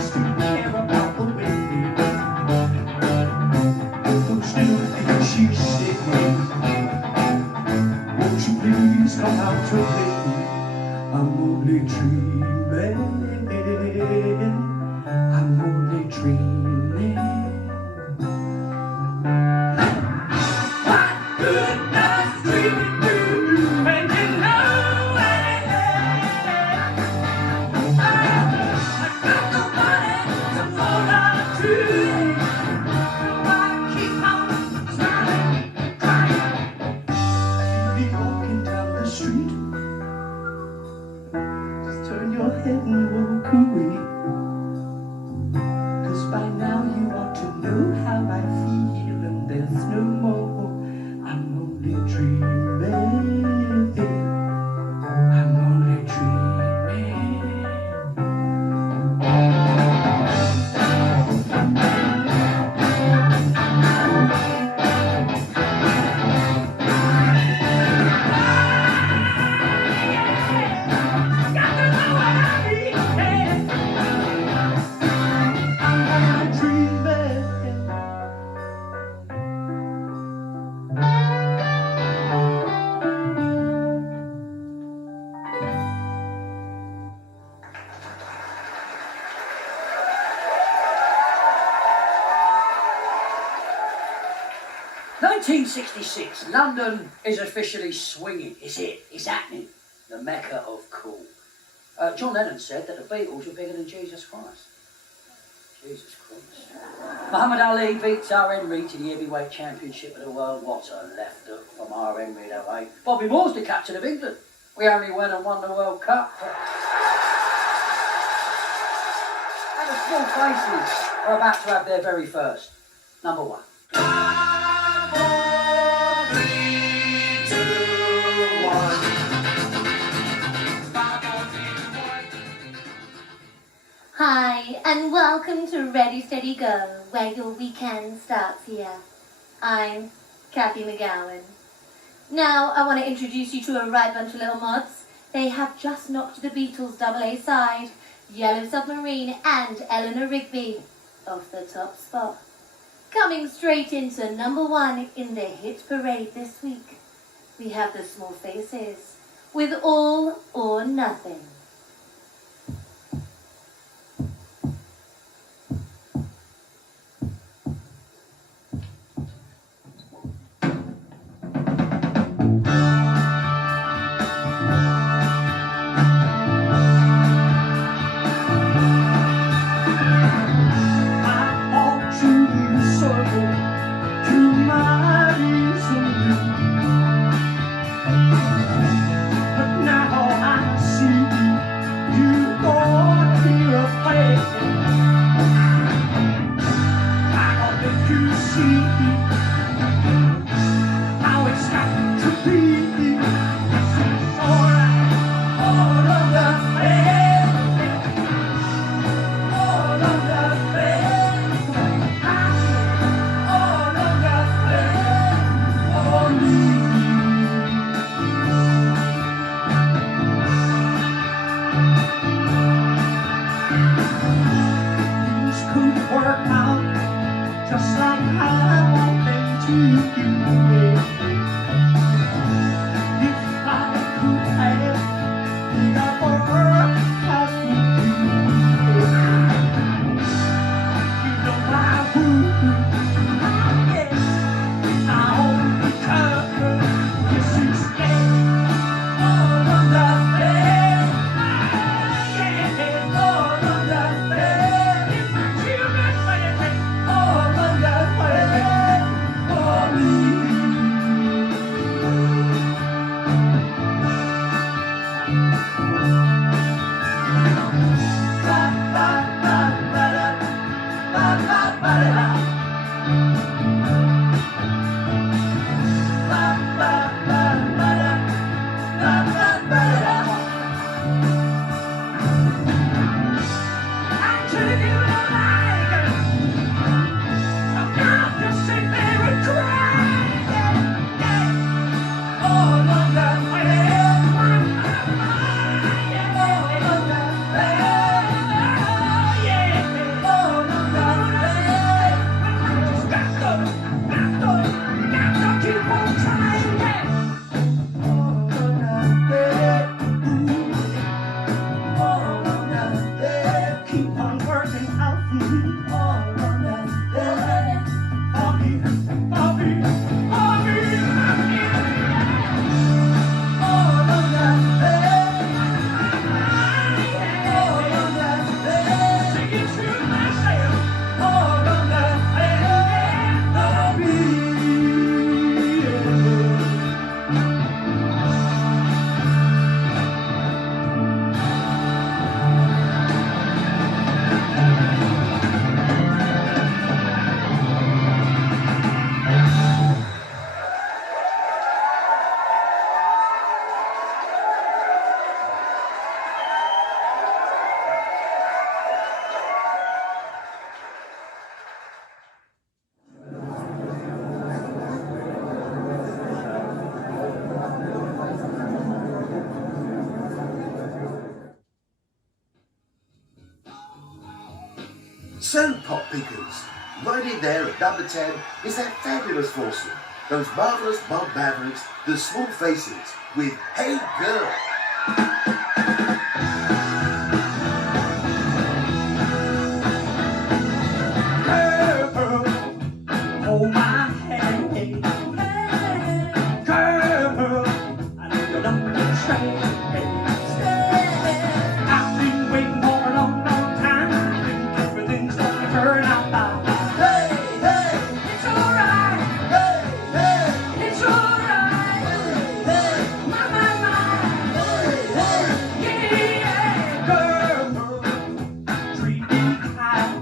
still care about the way those little things you say. Won't you please come out to me? I'm only dreaming. I'm only dreaming. What good does dreaming do when you know it? I got nobody to hold on to. I keep on smiling, crying. You be walking down the street. Just turn your head and walk away. 'Cause by now you ought to know how I feel, and there's no more. I'm only dreaming. I'm only dreaming. 1966, London is officially swinging. It's happening. The Mecca of cool. John Lennon said that the Beatles were bigger than Jesus Christ. Jesus Christ. Muhammad Ali beats R. Henry to the heavyweight championship of the world. What a left hook from R. Henry that way. Bobby Moore's the captain of England. We only went and won the World Cup. And the Small Faces are about to have their very first number one. Hi, and welcome to Ready, Steady, Go, where your weekend starts here. I'm Kathy McGowan. Now, I want to introduce you to a right bunch of little mods. They have just knocked the Beatles' AA side, Yellow Submarine and Eleanor Rigby, off the top spot. Coming straight into number one in the hit parade this week, we have the Small Faces with All or Nothing. Because right in there at number 10 is that fabulous foursome, those marvellous Mob Mavericks, the Small Faces, with Hey Girl. Hold my hand, girl. I know you don't understand. I've been waiting for a long, long time. Everything's gonna turn out fine. Hey, hey, it's alright. Hey, hey, it's alright. Hey, hey, my, hey, hey, yeah, girl. Treat me kind.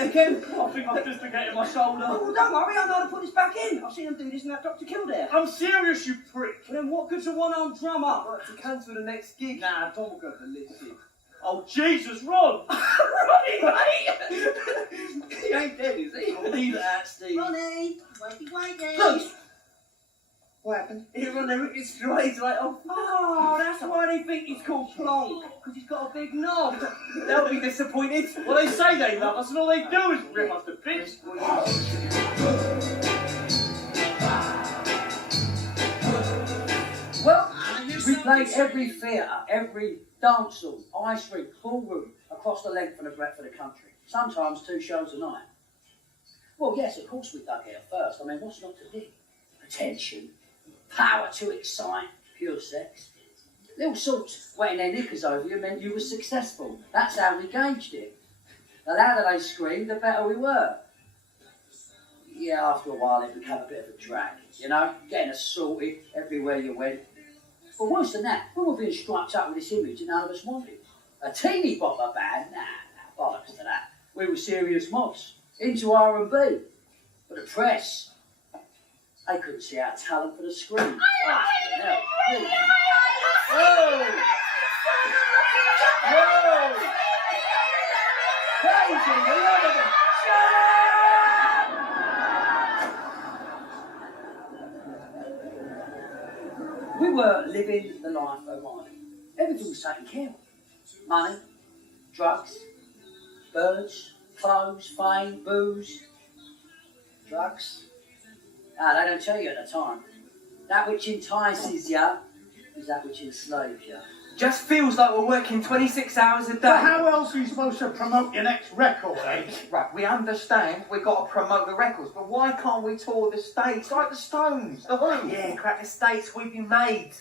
Again, I think I've dislocated my shoulder. Oh, don't worry, I know how to put this back in. I've seen them do this in that Dr. Kildare. I'm serious, you prick. Well, then what good's a one-armed drummer? Right, to cancel the next gig. Nah, Tom will go for this gig. Oh, Jesus, Ron! Ronnie, mate! He ain't dead, is he? I'll leave it at Steve. Ronnie, wakey. Look! What happened? He run there with his straight like, Oh, that's why they think he's called Plonk, because he's got a big knob. they'll be disappointed. Well, they say they love us, and all they do is rip us to bits. Well, we played every theatre, every dance hall, ice rink, ballroom, across the length and the breadth of the country. Sometimes 2 shows a night. Well, yes, of course we dug out first. I mean, what's not to dig? Attention, power to excite, pure sex. Little sorts wetting their knickers over you meant you were successful. That's how we gauged it. The louder they screamed, the better we were. Yeah, after a while it became a bit of a drag, you know, getting assaulted everywhere you went. But worse than that, we were being striped up with this image that none of us wanted. A teeny bopper band? Nah, bollocks to that. We were serious mods, into R&B. But the press, they couldn't see our talent for the screen. Whoa! Whoa! Crazy, the lot of them. We were living the life of mine. Everything was taken care of. Money, drugs, birds, clothes, fame, booze. Drugs? Ah, they don't tell you at the time. That which entices you is that which enslaves you. Just feels like we're working 26 hours a day. But how else are you supposed to promote your next record, eh? Right, we understand we've got to promote the records, but why can't we tour the States like the Stones, the Who? Yeah, crack the States, we've been made.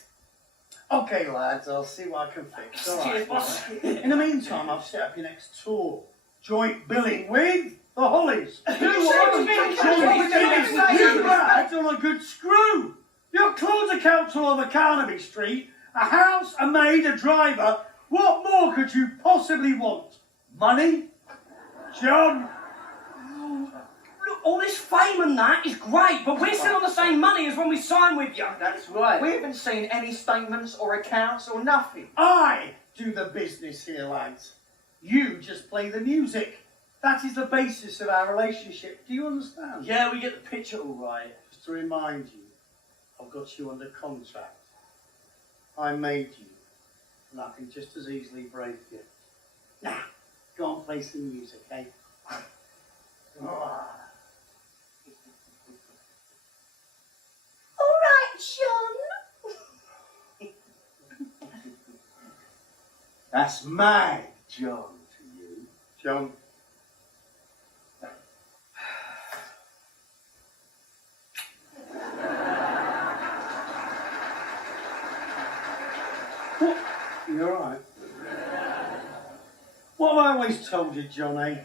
Okay, lads, I'll see what I can fix. All right. Cheers, boss. In the meantime, I've set up your next tour. Joint billing with the Hollies. You lads on a good screw. Your closer council over Carnaby Street, a house, a maid, a driver. What more could you possibly want? Money? John? All this fame and that is great, but we're still on the same money as when we signed with you. That's right. We haven't seen any statements or accounts or nothing. I do the business here, lads. You just play the music. That is the basis of our relationship. Do you understand? Yeah, we get the picture all right. Just to remind you, I've got you under contract. I made you, and I can just as easily break you. Now, go and play some music, eh? All right, John. That's my John to you. John. What? You alright? What have I always told you, John, eh?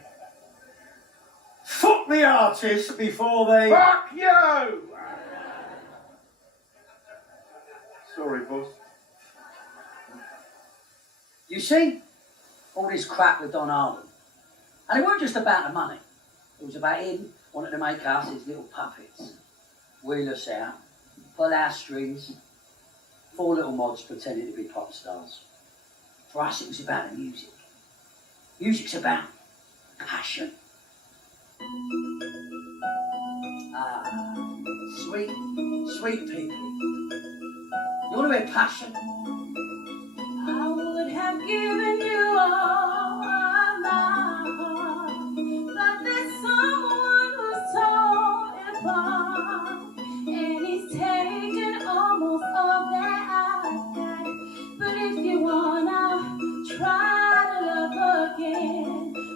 Fuck the artists before they... Fuck you! Sorry, boss. You see, all this crap with Don Harlan. And it weren't just about the money. It was about him wanting to make us his little puppets. Wheel us out, pull our strings, 4 little mods pretending to be pop stars. For us, it was about the music. Music's about passion. Ah, sweet, sweet people. You want to hear passion? I would have given you all of my heart, but there's someone who's torn apart, and he's taken almost all that I've got. But if you wanna try to love again,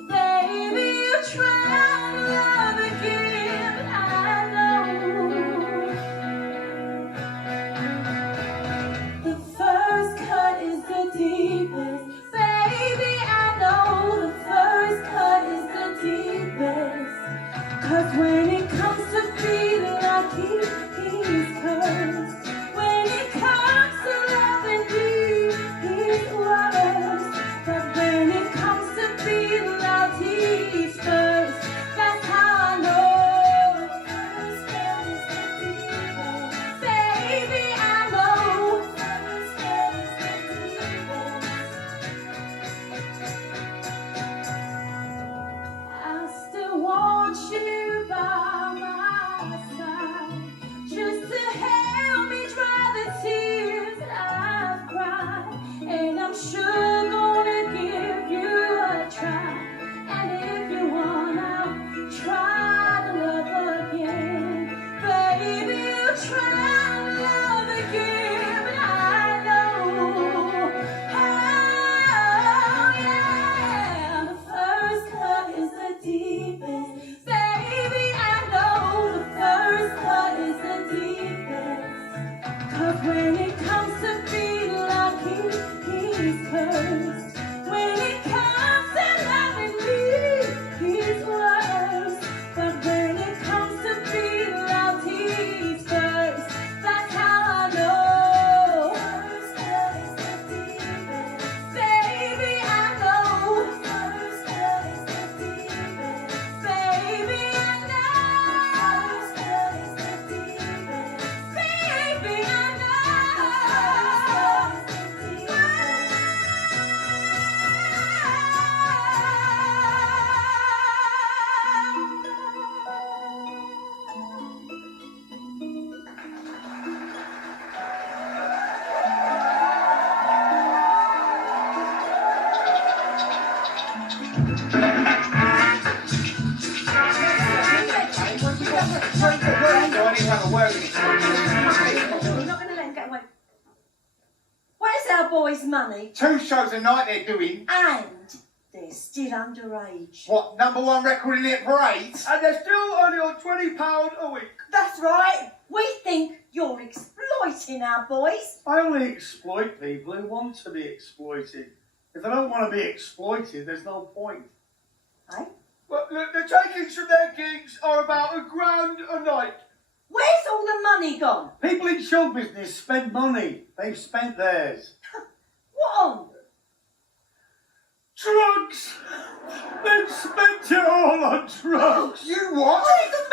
baby, you try to love again. I know the first cut is the deepest. Baby, I know the first cut is the deepest. 'Cause when it comes to feeling like he's cursed, when it comes to loving me, he's worse. But when it comes to feeling like he's first, that's how I know the first cut is the deepest. Baby, I know the first cut is the deepest. I still want you by my side, just to help me dry the tears that I've cried. And I'm sure gonna give you a try. And if you wanna try to love again, baby, you try to love again. But I know, oh yeah, the first cut is the deepest. Baby, I know the first cut is the deepest. 'Cause when it comes to feeling like he's cursed, when it comes to loving me, he's worse. But when it comes to feeling like he's first, that's how I know. First cut is the deepest. Baby, I know. First cut is the deepest. Baby, I know. First cut is the deepest. Baby, I know. First cut is the deepest. I need to have a word with you. We're not going to let him get away. Where's our boys' money? 2 shows a night they're doing. And they're still underage. What, #1 record in it for 8? And they're still only on £20 a week. That's right. We think you're exploiting our boys. I only exploit people who want to be exploited. If they don't want to be exploited, there's no point. Eh? Well, look, the takings from their gigs are about £1,000 a night. Where's all the money gone? People in show business spend money. They've spent theirs. What on? Drugs! They've spent it all on drugs! You what? What is the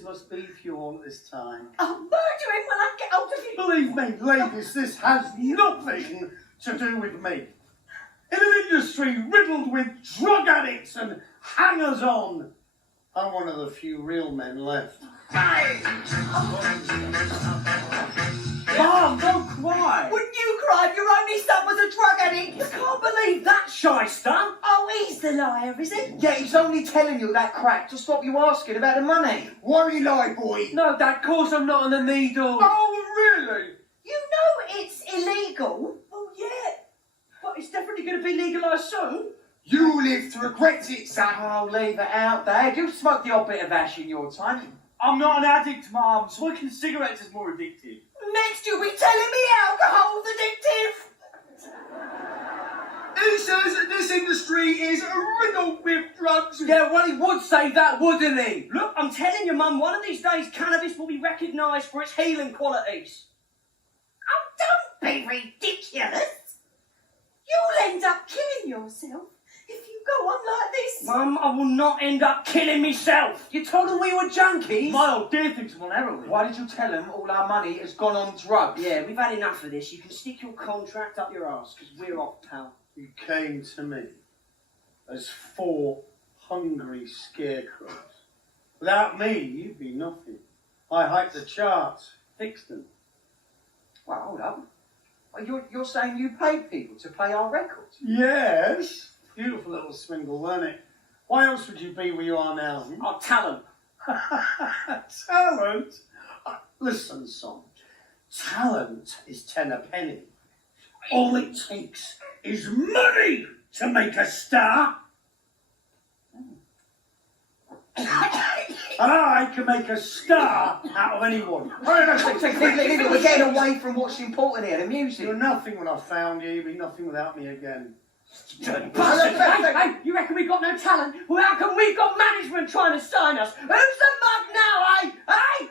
this must be for you all at this time. I'll murder him when I get hold of him. Believe me, ladies, this has nothing to do with me. In an industry riddled with drug addicts and hangers-on, I'm one of the few real men left. Mom, don't cry. Wouldn't you cry if your only son was a drug addict? You can't believe that, shyster. Oh, he's the liar, is he? Yeah, he's only telling you that crap to stop you asking about the money. Why lie, boy? No, Dad, of course I'm not on the needle. Oh, really? You know it's illegal. Oh, yeah. But it's definitely going to be legalised soon. You live to regret it, son. Oh, leave it out, Dad. You've smoked the odd bit of ash in your time. I'm not an addict, Mum. Smoking cigarettes is more addictive. Next you'll be telling me alcohol's addictive. He says that this industry is riddled with drugs. Yeah, well, he would say that, wouldn't he? Look, I'm telling you, Mum, one of these days cannabis will be recognised for its healing qualities. Oh, don't be ridiculous. You'll end up killing yourself if you go on like this. Mum, I will not end up killing myself. You told him we were junkies? My old dear thinks I'm on heroin. Why did you tell him all our money has gone on drugs? Yeah, we've had enough of this. You can stick your contract up your arse, because we're off, pal. You came to me as 4 hungry scarecrows. Without me, you'd be nothing. I hyped the charts, fixed them. Well, hold up. Well, you're saying you paid people to play our records? Yes. Beautiful little swindle, weren't it? Why else would you be where you are now? Our talent. Talent? Listen, son. Talent is 10 a penny. All it takes is money to make a star. And I can make a star out of anyone. We're getting away from what's important here, the music. You're nothing when I found you. You'd be nothing without me again. Bastard! Hey, you reckon we've got no talent? Well, how come we've got management trying to sign us? Who's the mug now, eh? Hey!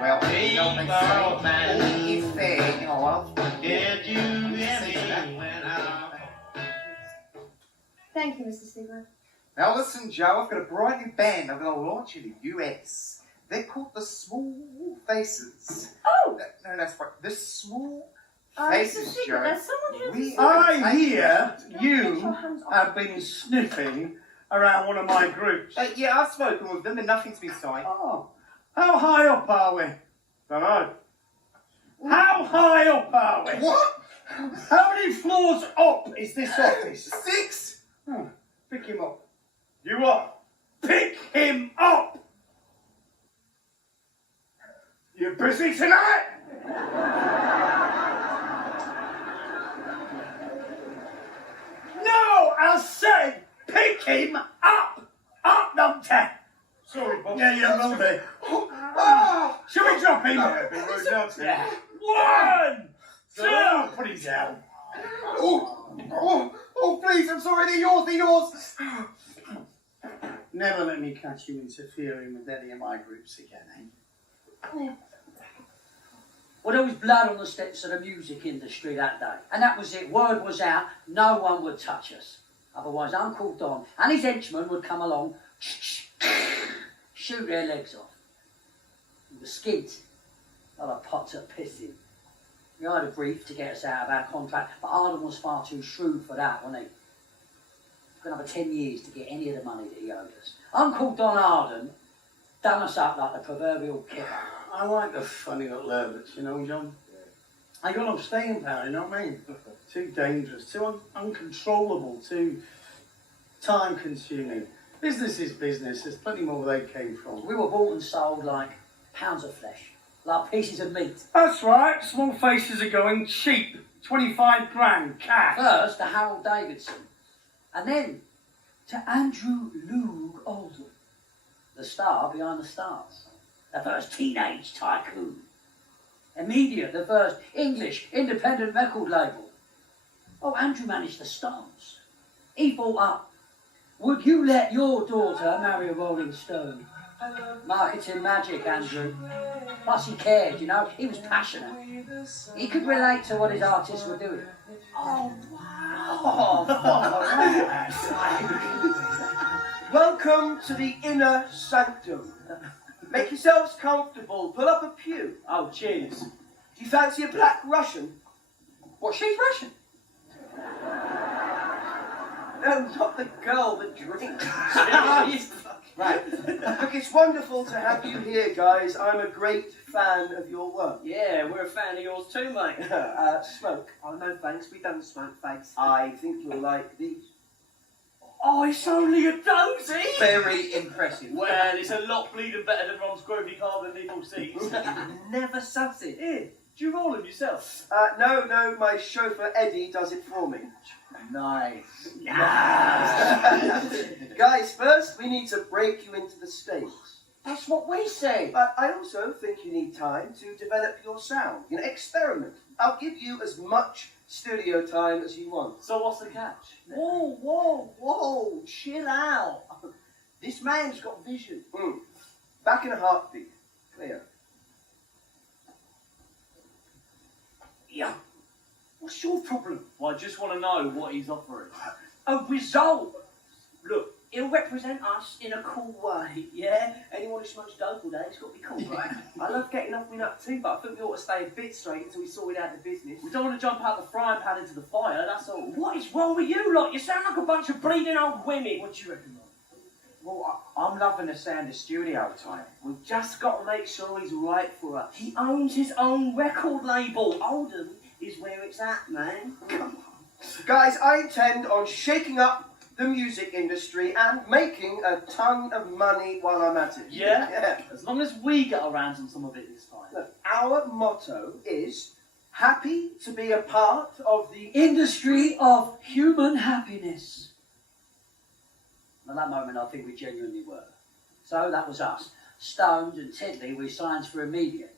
Well, you don't think so. All is fair, you know what? Did you hear me when I... Thank you, Mr. Stigler. Now listen, Joe, I've got a brand new band I'm going to launch in the US. They're called the Small Faces. Oh! No, that's right. The Small Mr. Faces, Stigler, Joe. there's someone who's... We I hear you have been sniffing around one of my groups. Yeah, I've spoken with them and nothing's been signed. Oh, how high up are we? Dunno. How high up are we? What? How many floors up is this office? 6? Oh, pick him up. You up? Pick him up! You busy tonight? No, I say pick him up! Up, numpty! Sorry, boss. Yeah, you love it. Shall we drop him? Yeah. 1, 2, put him down. Oh, please, I'm sorry, they're yours. Never let me catch you interfering with any of my groups again, eh? Well, there was blood on the steps of the music industry that day. And that was it. Word was out, no one would touch us. Otherwise, Uncle Don and his henchmen would come along, shoot their legs off. We were skint, like a pot of pissing. We had a brief to get us out of our contract, but Arden was far too shrewd for that, wasn't he? It's going to have 10 years to get any of the money that he owed us. Uncle Don Arden done us up like the proverbial killer. I like the funny little hermits, you know, John. I got no staying power, you know what I mean? Too dangerous, too uncontrollable, too time-consuming. Business is business. There's plenty more where they came from. We were bought and sold like pounds of flesh, like pieces of meat. That's right. Small Faces are going cheap. 25 grand cash. First to Harold Davidson, and then to Andrew Loog Oldham, the star behind the stars, the first teenage tycoon. Immediate, the first English independent record label. Oh, Andrew managed the Stones. He thought up, would you let your daughter marry a Rolling Stone? Marketing magic, Andrew. Plus he cared, you know, he was passionate. He could relate to what his artists were doing. Oh, wow. Oh, Welcome to the inner sanctum. Make yourselves comfortable. Pull up a pew. Oh, cheers. Do you fancy a black Russian? What, she's Russian? No, not the girl that drinks. Right. Look, it's wonderful to have you here, guys. I'm a great fan of your work. Yeah, we're a fan of yours too, mate. Smoke. Oh, no thanks, we don't smoke face. I think you'll like these. Oh, it's only a dozy. Very impressive. Well, it's a lot bleeding better than Ron's Groovy Carbon Nibble Seeds. Never suss it. Here, do you roll them yourself? No, my chauffeur Eddie does it for me. Nice. Guys, first we need to break you into the stakes. That's what we say. But I also think you need time to develop your sound. Experiment. I'll give you as much studio time as you want. So what's the catch? Whoa, chill out. This man's got vision. Back in a heartbeat. Clear. Yeah. What's your problem? Well, I just want to know what he's offering. A result. Look, It'll represent us in a cool way, yeah? Anyone who smokes dope all day, it's got to be cool, right? I love getting up and up too, but I think we ought to stay a bit straight until we sorted out the business. we don't want to jump out the frying pan into the fire, that's all. What is wrong with you lot? You sound like a bunch of bleeding old women. What do you reckon, Ron? Well, I'm loving the sound of studio time. We've just got to make sure he's right for us. He owns his own record label. Oldham is where it's at, man. Come on. Guys, I intend on shaking up the music industry and making a ton of money while I'm at it. Yeah? As long as we get our hands on some of it this time. Look, our motto is happy to be a part of the industry of human happiness. At that moment, I think we genuinely were. So that was us. Stoned and Tedley with Signs for Immediate.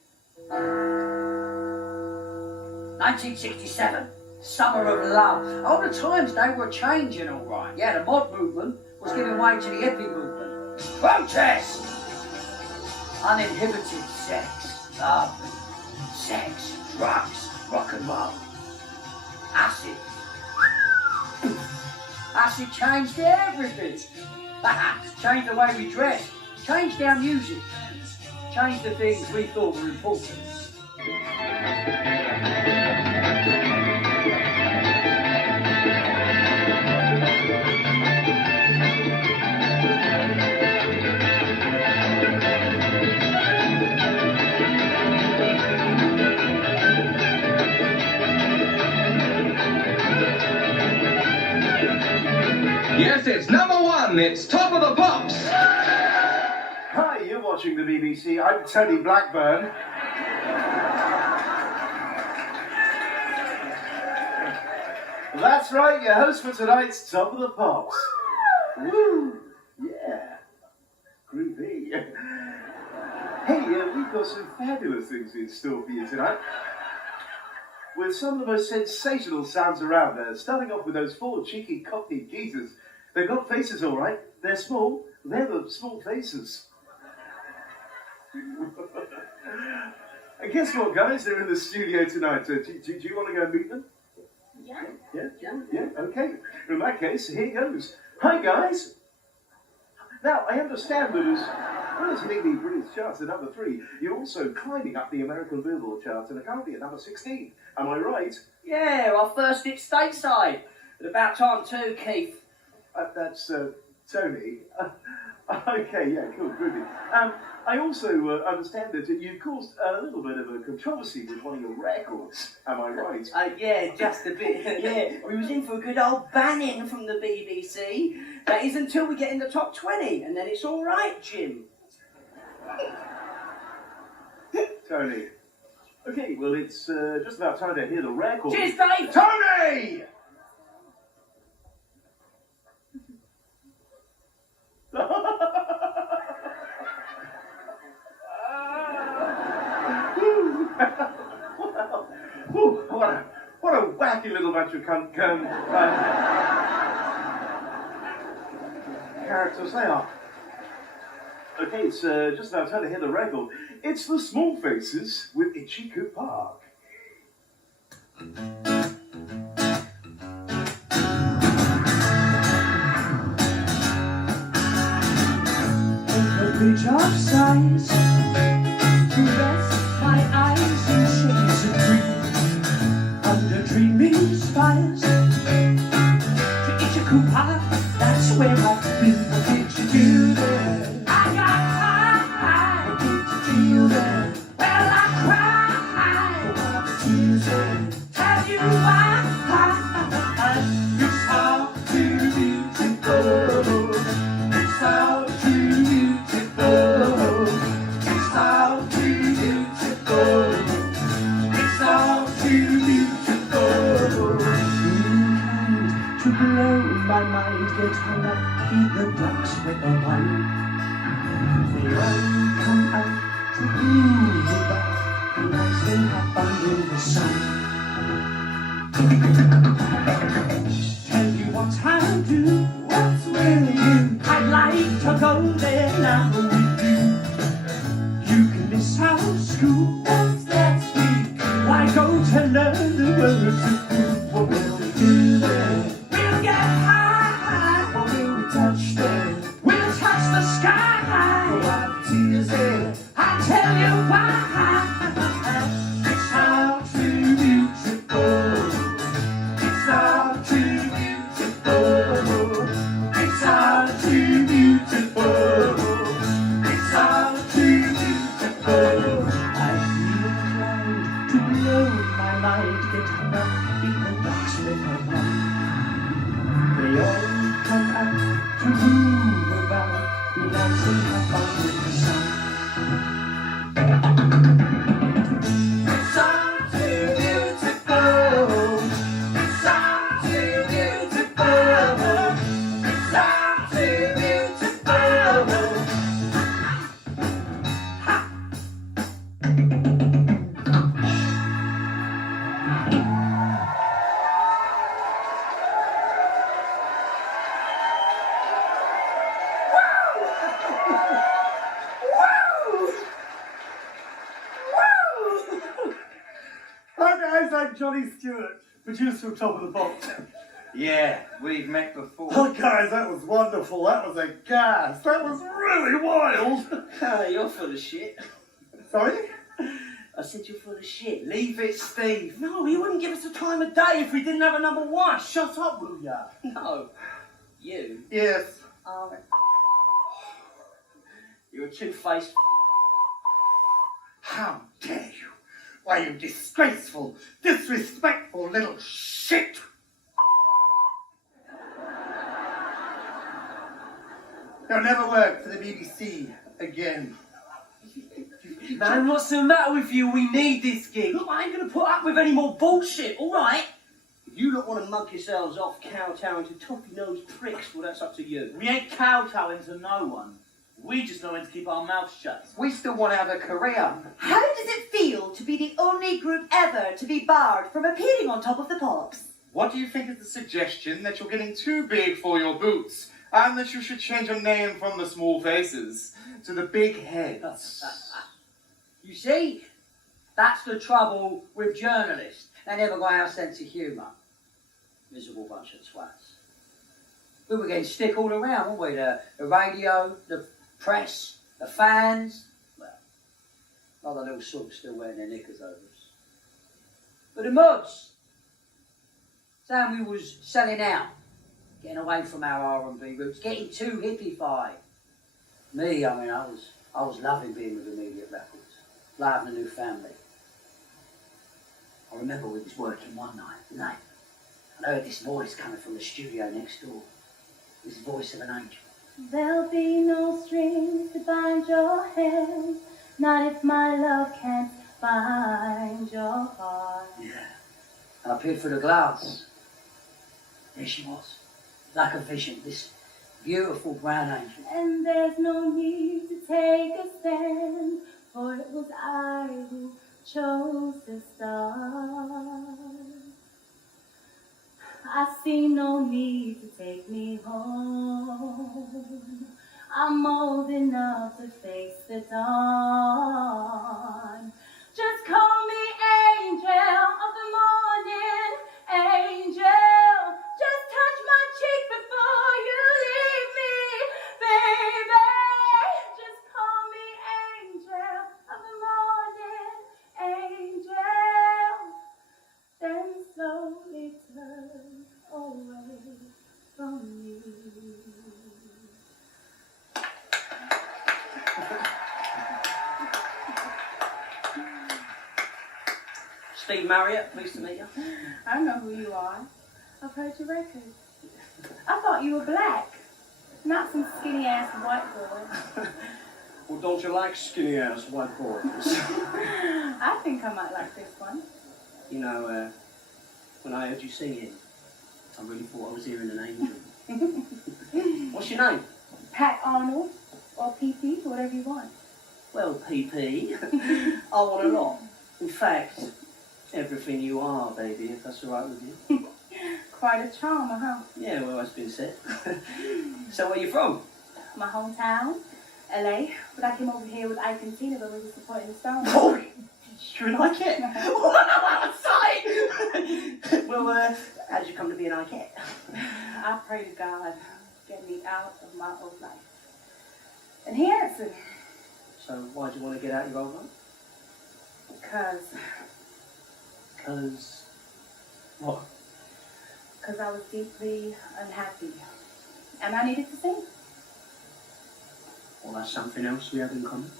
1967. Summer of Love. Oh, the times they were changing, all right. Yeah, the mod movement was giving way to the hippie movement. Protest! Uninhibited sex, love, sex, drugs, rock and roll. Acid. Acid changed everything. Changed the way we dressed. Changed our music. Changed the things we thought were important. Yes, it's number one. It's Top of the Pops. Hi, you're watching the BBC. I'm Tony Blackburn. That's right, your host for tonight's Top of the Pops. Woo! Yeah. Groovy. Hey, we've got some fabulous things in store for you tonight. With some of the most sensational sounds around there, starting off with those four cheeky cockney geezers. They've got faces all right. They're small. They're the small faces. And guess what, guys? They're in the studio tonight. Do you want to go meet them? Yeah. Yeah, okay. In that case, here goes. Hi, guys. Now, I understand that as well as leading the British charts at number 3, you're also climbing up the American Billboard charts and are currently at number 16. Am I right? Yeah, our first hit stateside. At about time too, Keith. That's Tony. Okay, yeah, cool, groovy. I also understand that you caused a little bit of a controversy with one of your records. Am I right? Yeah, just a bit. Yeah, we was in for a good old banning from the BBC. That is until we get in the top 20, and then it's all right, Jim. Tony. Okay, well, it's just about time to hear the record. Cheers, Dave! Tony! What a wacky little bunch of characters they are. Okay, it's just about time to hear the record. It's the Small Faces with Ichiku Park. bridge of sighs to rest my eyes in shades of green under dreaming spires. To Ichikupa, that's where I've been. What did you do there? I got high. What did you feel there? Well, I cried. What the tears there? Tell you why. It's all too beautiful. It's all too beautiful. It's all too beautiful. It's all too beautiful. To blow my mind, get hung up in the ducks with a one. They all come out to move about, and nice and have fun in the sun. Tell you what I'll do, what's will you? I'd like to go there now with you. You can miss our school, what's that speak? Why go to learn the words of food? What will we do there? We'll get high. What will we touch there? We'll touch the sky. We'll have tears there. I tell you why. It's all too beautiful. It's all too beautiful. It's all too beautiful. It's all too beautiful. I feel inclined to blow my mind, get hung up in the box with a one. They all come out to move about, relax and have fun with the sun. It's all too beautiful. It's all too beautiful. It's all too beautiful. Hi guys, I'm Johnny Stewart, producer of Top of the Pops. Yeah, we've met before. Oh guys, that was wonderful. That was a gas. That was really wild. You're full of shit. Sorry? I said you're full of shit. Leave it, Steve. No, he wouldn't give us the time of day if we didn't have a number one. Shut up, will ya? No. You Yes. are... You're a two-faced... How dare you? Why, you disgraceful, disrespectful little shit! You'll never work for the BBC again. Man, what's the matter with you? We need this gig. Look, I ain't going to put up with any more bullshit, all right? If you lot want to mug yourselves off kowtowing to toppy-nosed pricks, well, that's up to you. We ain't kowtowing to no one. We just know when to keep our mouths shut. We still want to have a career. How does it feel to be the only group ever to be barred from appearing on Top of the Pops? What do you think of the suggestion that you're getting too big for your boots and that you should change your name from the Small Faces to the Big Heads? You see, that's the trouble with journalists. They never got our sense of humour. Miserable bunch of twats. We were getting stick all around, weren't we? The radio, the press, the fans. Well, not the little sorts still wearing their knickers over us. But the mugs, saying we was selling out, getting away from our R&B roots, getting too hippie-fied. Me, I mean, I was loving being with Immediate Records, having a new family. I remember we was working one night, late. I heard this voice coming from the studio next door. This voice of an angel. There'll be no strings to bind your hands, not if my love can't find your heart. Yeah. And I peered through the glass. There she was, like a vision, this beautiful brown angel. And there's no need to take a stand, for it was I who chose to start. I see no need to take me home. I'm old enough to face the dawn. Just call me angel of the morning, angel. Just touch my cheek before you leave me, baby. Just call Steve Marriott, pleased to meet you. I know who you are. I've heard your records. I thought you were black, not some skinny ass white boy. Well, don't you like skinny ass white boys? I think I might like this one. You know, when I heard you singing, I really thought I was hearing an angel. What's your name? Pat Arnold or PP, whatever you want. Well, PP, I want a lot. In fact, everything you are, baby, if that's all right with you. Quite a charmer, huh? Yeah, well, that's been said. So where are you from? My hometown, LA, but I came over here with Ike and Tina when we were supporting the Stones. Oh, you're an Ikette? Wow, sight! Well, how did you come to be an Ikette? I pray to God, get me out of my old life. And he answered. So why do you want to get out your old life? Because... What? Because I was deeply unhappy. And I needed to sing. Well, that's something else we have in common.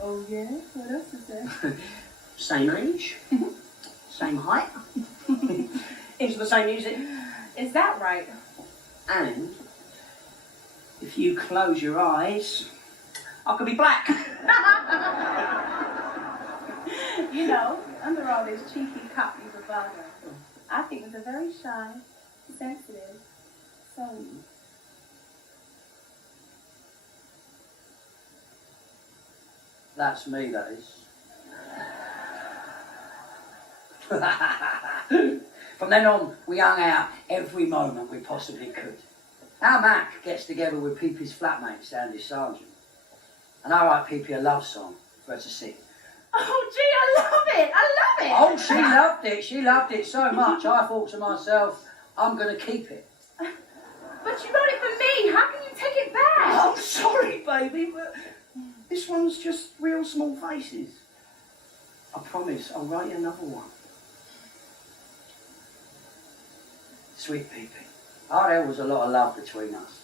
Oh, yeah? What else is there? Same age. Same height. Into the same music. Is that right? And if you close your eyes, I could be black. You know, under all these cheeky copies of Wagner, I think it's a very shy, sensitive soul. That's me, that is. From then on, we hung out every moment we possibly could. Our Mac gets together with Pepe's flatmate, Sandy Sargent. And I write Pepe a love song for her to sing. Oh, gee, I love it! I love it! Oh, she loved it. She loved it so much, I thought to myself, I'm going to keep it. But you wrote it for me. How can you take it back? I'm sorry, baby, but this one's just real small faces. I promise I'll write you another one. Sweet Pepe. Oh, there was a lot of love between us.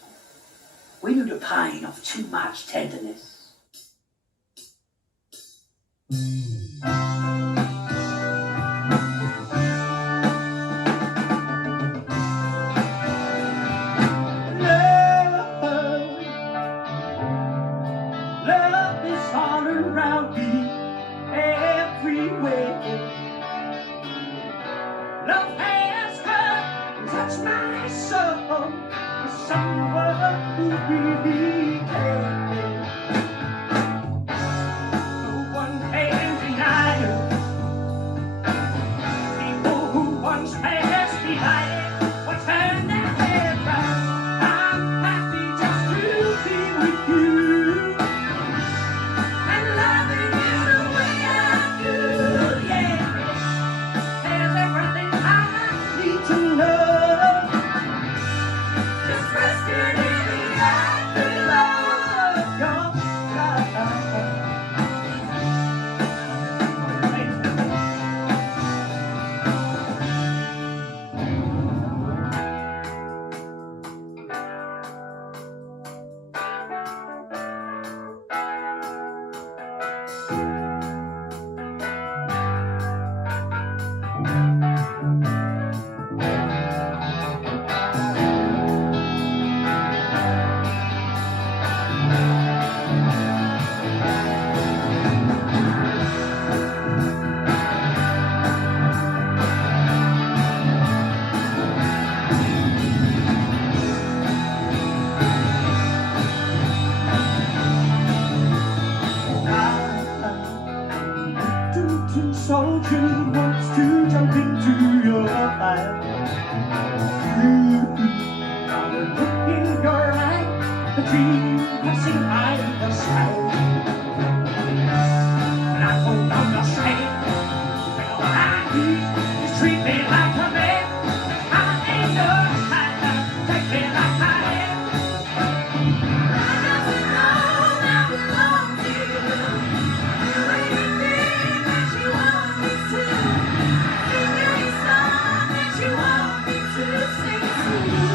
We knew the pain of too much tenderness. Love is all around me, everywhere. Love has come, touched my soul with someone who really cares. No one can deny it. People who once passed behind it will turn their head back. I'm happy just to be with you. And loving you the way I do, yeah. There's everything I need to know. Just resting in the afterglow of your love. Soldier wants to jump into your fire. Got a look in your eye, the dream passing by the side. And I don't understand, but all I need is treat me like a man. I ain't no kind, take me like I am. I got to know I belong to you. You ain't a thing that you want me to. Sing any song that you want me to sing to you.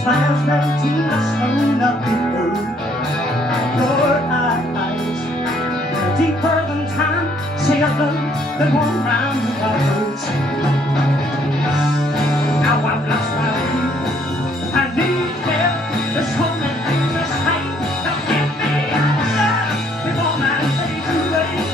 Smiles like tears from nothing new. Your eyes, deeper than time, say a love that won't round the world. Now I've lost my way. I need help. There's so many things to say. Now get me out of there before my days are late.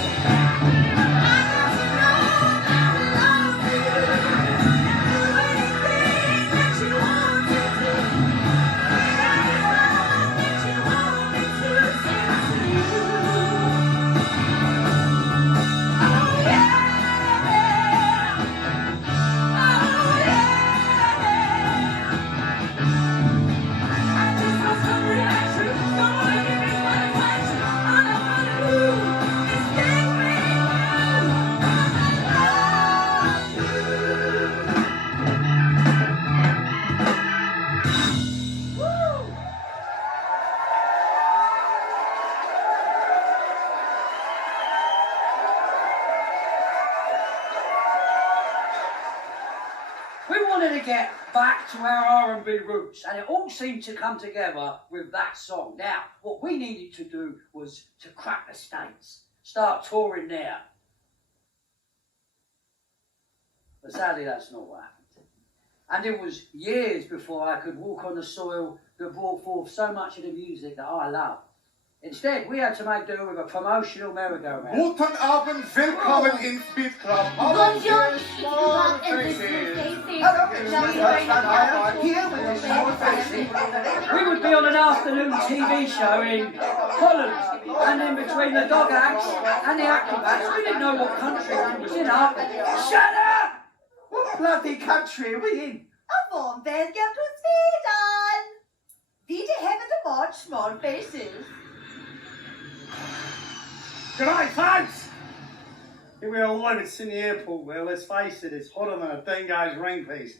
We wanted to get back to our R&B roots, and it all seemed to come together with that song. Now, what we needed to do was to crack the States, start touring there. But sadly, that's not what happened. And it was years before I could walk on the soil that brought forth so much of the music that I love. Instead, we had to make do with a promotional merry-go-round. Guten Abend, willkommen in Speed Club. Bonjour, Small We would be on an afternoon TV show in Holland, and in between the dog acts and the acrobats, we didn't know what country we was in. Shut up! What bloody country are we in? A warm welcome to Sweden! We have to watch small faces. G'day, folks! Here we are live at Sydney Airport, where, let's face it, it's hotter than a dingo's ring piece.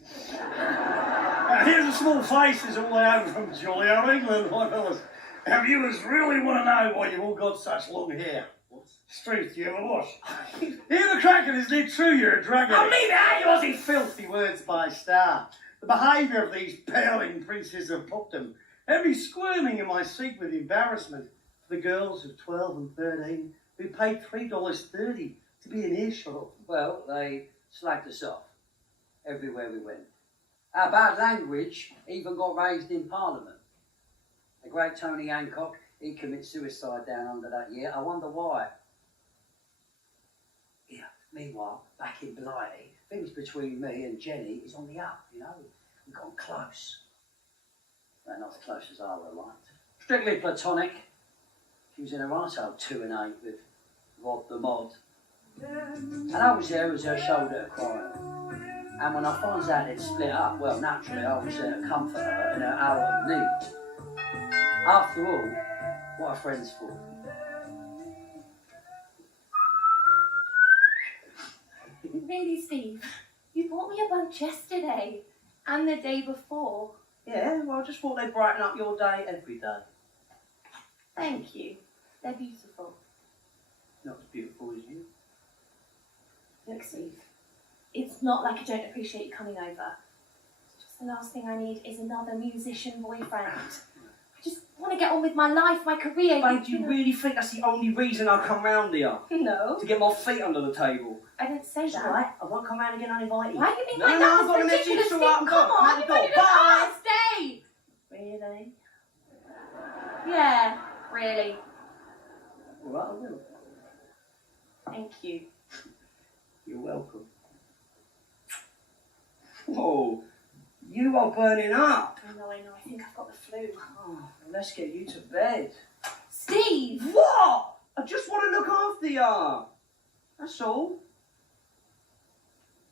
Here's a small faces all the way over from Juilliard, England, my fellas. Our viewers really want to know why you've all got such long hair. Strength, you ever wash? Hear the cracking, isn't it true you're a drug addict? Oh, leave it out, you Aussie Filthy words by Star. The behaviour of these pouting princes of popdom had me squirming in my seat with embarrassment for the girls of 12 and 13 who paid $3.30 to be in earshot of them. Well, they slagged us off everywhere we went. Our bad language even got raised in Parliament. The great Tony Hancock, he committed suicide down under that year. I wonder why. Yeah, meanwhile, back in Blighty, things between me and Jenny is on the up, you know. We've gone close. Well, not as close as I would have liked. Strictly platonic. She was in her arsehole 2 and 8 with Rob the Mod. And I was there as her shoulder crying. And when I found out they'd split up, well, naturally, I was there to comfort her in her hour of need. After all, what are friends for? Really, Steve? You bought me a bunch yesterday and the day before. Yeah, well, I just thought they'd brighten up your day every day. Thank you. They're beautiful. Not as beautiful as you. Look, Steve, it's not like I don't appreciate you coming over. It's just the last thing I need is another musician boyfriend. I just want to get on with my life, my career. Babe, do you really think that's the only reason I'll come round here? No. To get my feet under the table? I didn't say It's that. all right, I won't come round again uninvited. Why are you being No, like no, that? I've got a It's message ridiculous, to Steve. write. Come on, Out you've the only door. got Bye. stay. Really? Yeah, really. All right, I will. Thank you. You're welcome. Whoa, you are burning up. I know, I think I've got the flu. Oh, well, let's get you to bed. Steve! What? I just want to look after you. That's all.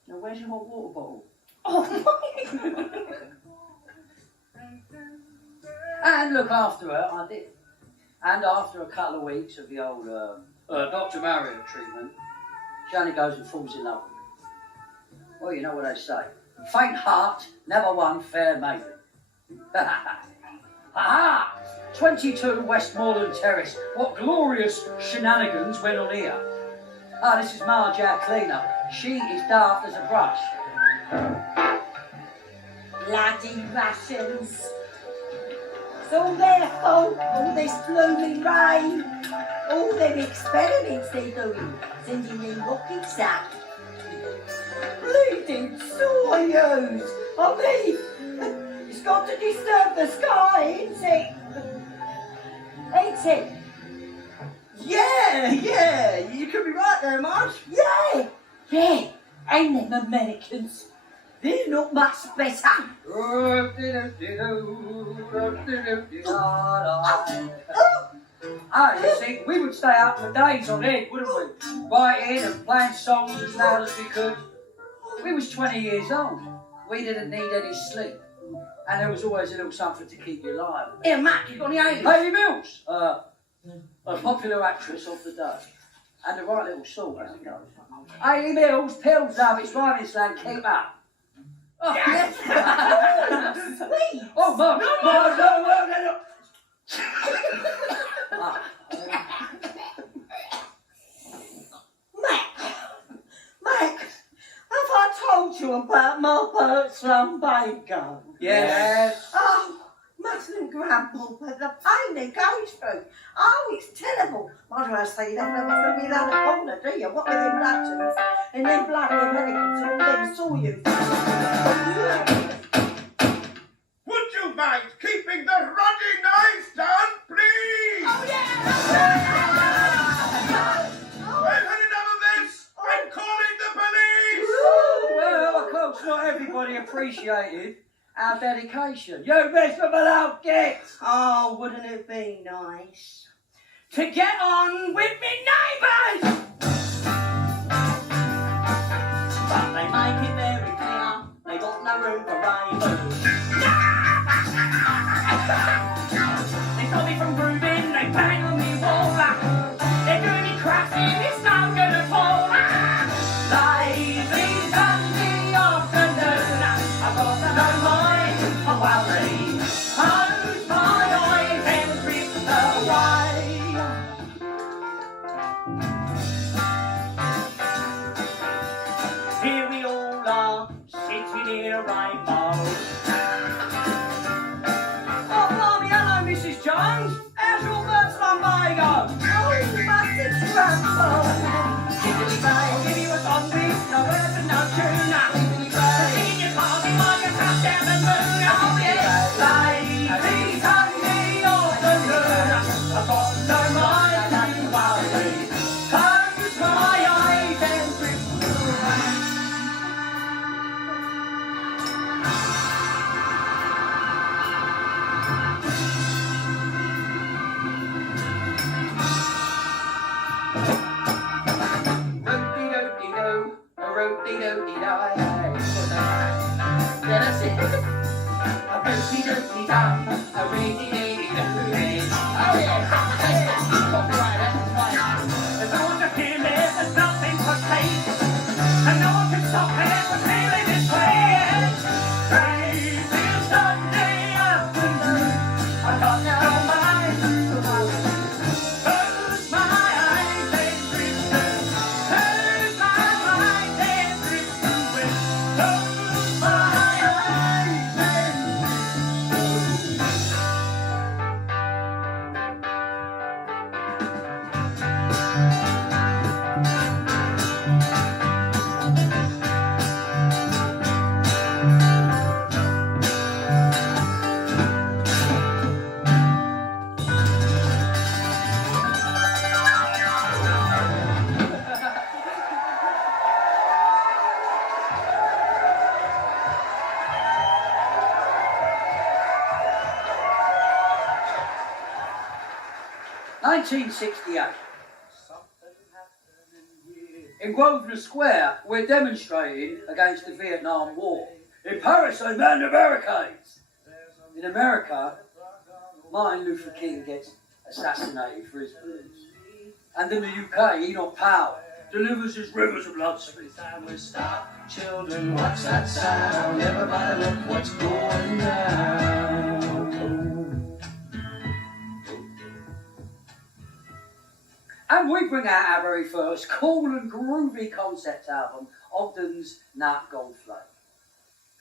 Now, where's your hot water bottle? Oh, And look after her, I did. And after a couple of weeks of the old Dr. Marriott treatment, She only goes and falls in love with me. Well, you know what they say. Faint heart never won fair maiden. Ha-ha! 22 Westmoreland Terrace. What glorious shenanigans went on here. Ah, this is Marge, our cleaner. She is daft as a brush. Bloody Russians. It's all their fault, all this blooming rain. All them experiments they're doing, sending them rockets up. Bleeding Soyuz! I mean, it's got to disturb the sky, ain't it? Ain't it? Yeah, you could be right there, Marge. Yeah, ain't them Americans? They're not much better. Ah, you see, we would stay up for days on end, wouldn't we? Writing and playing songs as loud as we could. We was 20 years old. We didn't need any sleep. And there was always a little something to keep you alive. Here, Mac, you got any aliens? Hayley Mills, a popular actress of the day. And the right little sort, as it goes. Hayley Mills, pills love, it's rhyming slang, keep up. Oh, yes. Sweet. Oh, Mark, no. Mac, have I told you about my Bert's lumbago? Yes. Oh, mustn't grumble, but the pain it goes through. Oh, it's terrible. Might as well say you never must be around the corner, do you? What with them Russians and them bloody Americans and all them saw you. Would you mind keeping the ruddy knives down, please? Oh, yeah! I've had enough of this! I'm calling the police! Well, of course, not everybody appreciated our dedication. You miserable old git! Oh, wouldn't it be nice to get on with me neighbours? But they make it very clear they got no room for ravers. They stop me from grooving, they bang on me wall. They're doing me crashing, it's not gonna fall. Lazy Sunday afternoon, I've got no mind for worry. Close my eyes and drift away. Here we all are, sitting in a rainbow. Oh, blimey, hello, Mrs. Jones. How's your Bert's lumbago? Oh, mustn't grumble. Skippity bay, I'll give you a song with no words and no tune. Skippity bay, singing your party like a touchdown the moon. Oh yeah, lazy Sunday afternoon. I've got no mind to worry. Close my eyes and drift away. Root-dee-doo-dee-doo, a root-dee-doo-dee-doo, yeah, that's it. A root-dee-doo-dee-doo, a root-dee-doo-dee-doo. Oh yeah, copyright, that's right. As long as I feel it, there's nothing to take. And no one can stop me from feeling this way. Crazy Sunday afternoon, I got no mind to worry. Close my eyes and drift away. Close my eyes and drift away. Close my eyes and drift away. "1968. In Grosvenor Square, we're demonstrating against the Vietnam War. In Paris, they man the barricades. In America, Martin Luther King gets assassinated for his beliefs. And in the UK, Enoch Powell delivers his rivers of blood. Every time we stop, children, what's that sound? Everybody look what's going down. And we bring out our very first cool and groovy concept album, Ogden's Nut Gone Flake.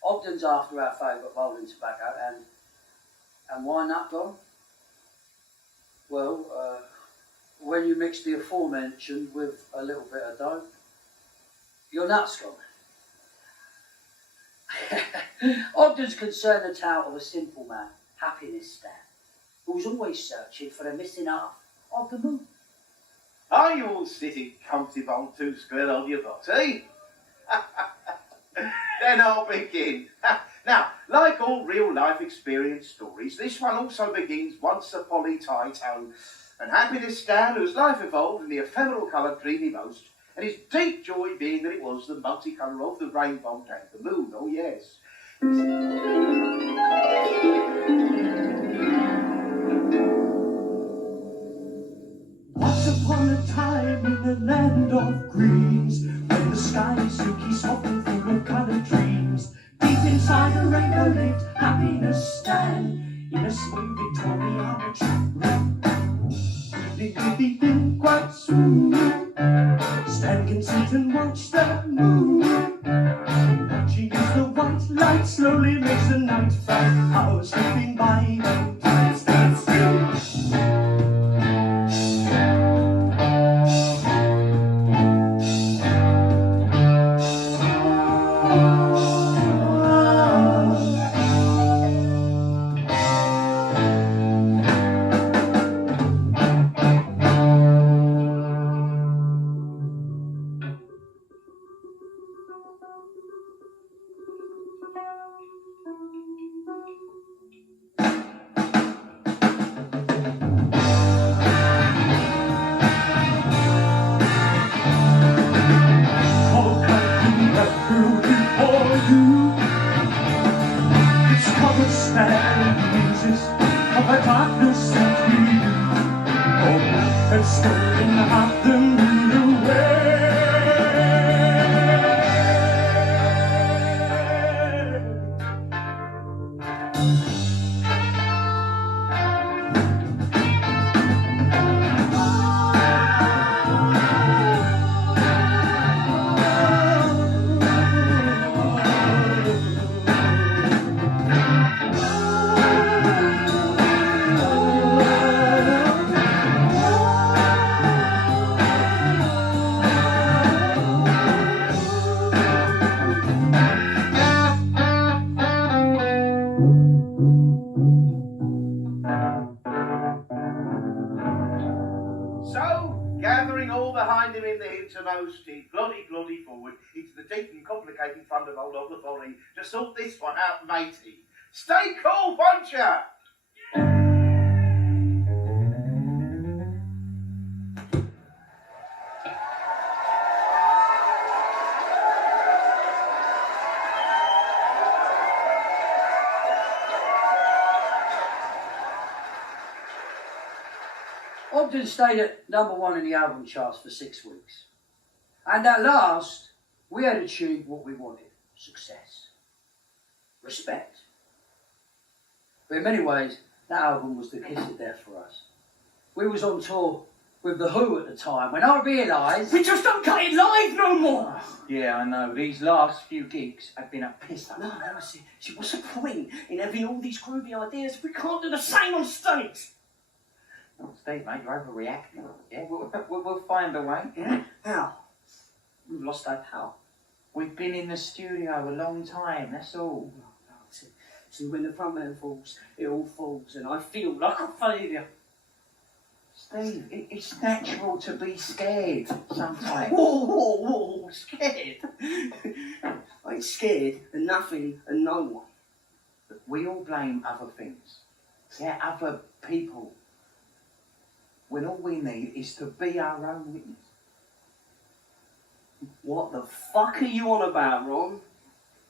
Ogden's after our favourite rolling tobacco, and why nut gone? Well, when you mix the aforementioned with a little bit of dough, your nut's gone. Ogden's concerned the tale of a simple man, Happiness Stan, who was always searching for the missing half of the moon. Are you all sitting comfortable on 2 square on your butt, eh? Then I'll begin. Now, like all real-life experience stories, this one also begins once upon a time, and Happiness Stan, whose life evolved in the ephemeral-coloured dream he most, and his deep joy being that it was the multicolour of the rainbow and the moon, oh yes. Once upon a time in the land of greens, when the sky is silky soft and full of coloured dreams, deep inside a rainbow lived Happiness Stan in a smooth Victoriana room. Living quite soon, Stan can sit and watch the moon. Watching as the white light slowly makes the night fast. Hours slipping by, no time stands still. He plodded forward into the deep and complicated thunderbolt of the folly to sort this one out, matey. Stay cool, won't ya? Ogden stayed at #1 in the album charts for 6 weeks. And at last, we had achieved what we wanted. Success. Respect. But in many ways, that album was the kiss of death for us. We was on tour with The Who at the time, when I realised... We just don't cut it live no more! Yeah, I know. These last few gigs have been a piss up. No, see, what's the point in having all these groovy ideas if we can't do the same on stage? Oh, Steve, mate, you're overreacting. Yeah, we'll find a way. Yeah? How? We've lost our power. We've been in the studio a long time, that's all. See, when the front man falls, it all falls, and I feel like a failure. Steve, it's natural to be scared sometimes. Whoa, scared? I ain't scared of nothing and no one. But we all blame other things. Yeah, other people. When all we need is to be our own witness. What the fuck are you on about, Ron?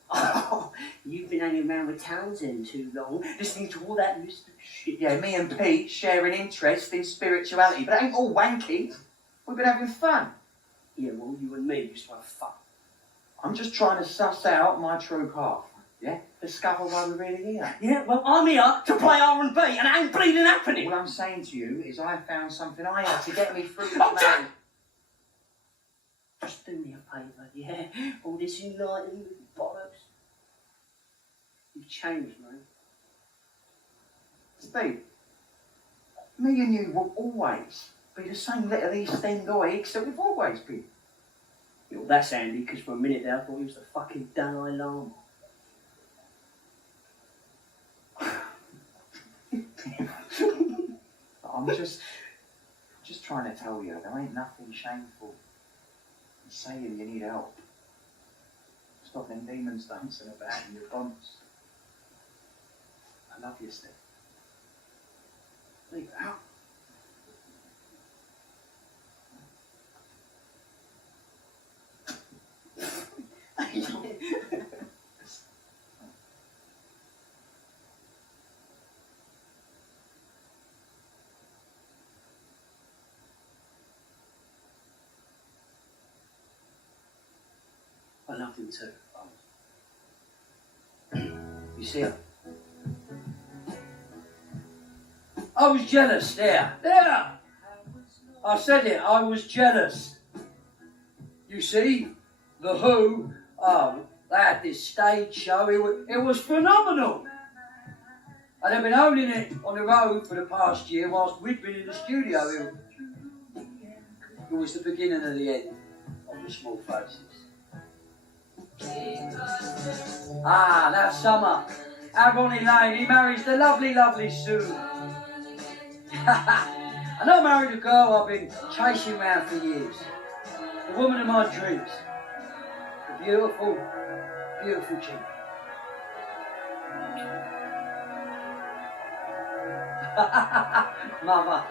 Oh, you've been hanging around with Townsend too long, listening to all that mystic shit. Yeah, me and Pete sharing interest in spirituality, but it ain't all wanky. We've been having fun. Yeah, well, you and me used to have fun. I'm just trying to suss out my true path. Yeah? Discover why we're really here. Yeah, well, I'm here to play R&B, and it ain't bleeding happening. What I'm saying to you is I found something I had to get me through this Oh, man. Just do me a favour, yeah? All this enlightenment bollocks. You've changed, man. Steve, me and you will always be the same little East End guys that we've always been. Yeah, well, that's handy, because for a minute there I thought he was the fucking Dalai Lama. I'm just trying to tell you, there ain't nothing shameful in saying you need help. Stop them demons dancing about in your bonds. I love you, Steve. Leave it out. I loved him too. You see her? I was jealous, there. I said it, I was jealous. You see, The Who, they had this stage show, it was phenomenal. And they've been holding it on the road for the past year whilst we'd been in the studio. It was the beginning of the end of the Small Faces. That summer, Avonny Lane, he marries the lovely, lovely Sue. And I married a girl I've been chasing around for years. The woman of my dreams. A beautiful, beautiful chick. Mama.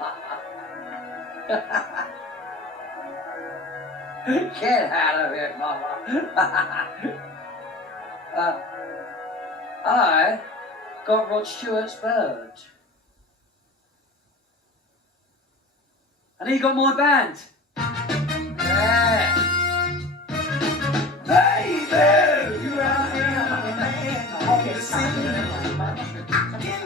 Get out of here, Mama. I got Rod Stewart's bird. And he got my band. Yeah. Baby, you are the man on the scene. Can give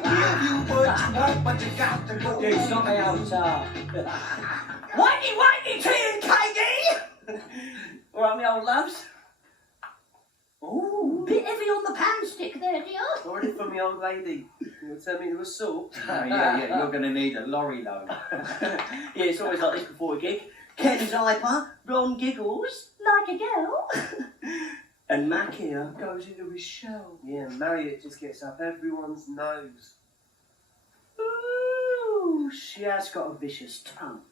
you what you want, but you got to go. Dude, stop me outside. Wakey, tea and cakey! All right, my old loves. Ooh, bit heavy on the pan stick there, dear. Already for me old lady. You want to turn me into a salt? Yeah, you're going to need a lorry load. Yeah, it's always like this before a gig. Ken's hyper, Ron giggles. Like a girl. And Mac here goes into his shell. Yeah, Marriott just gets up everyone's nose. Ooh, she has got a vicious tongue.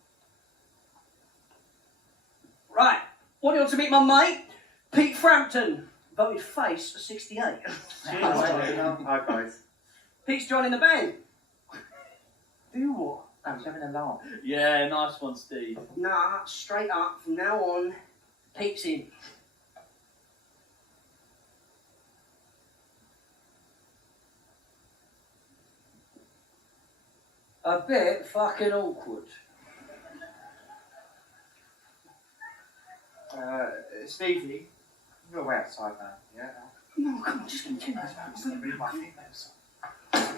Right, want you all to meet my mate, Pete Frampton. Voted face for 68. Hi, guys. Pete's joining the band. Do what? I was having a laugh. Yeah, nice one, Steve. Nah, straight up, from now on, Pete's in. A bit fucking awkward. Stevie, you're way outside now, yeah? No, come on, just continue. What's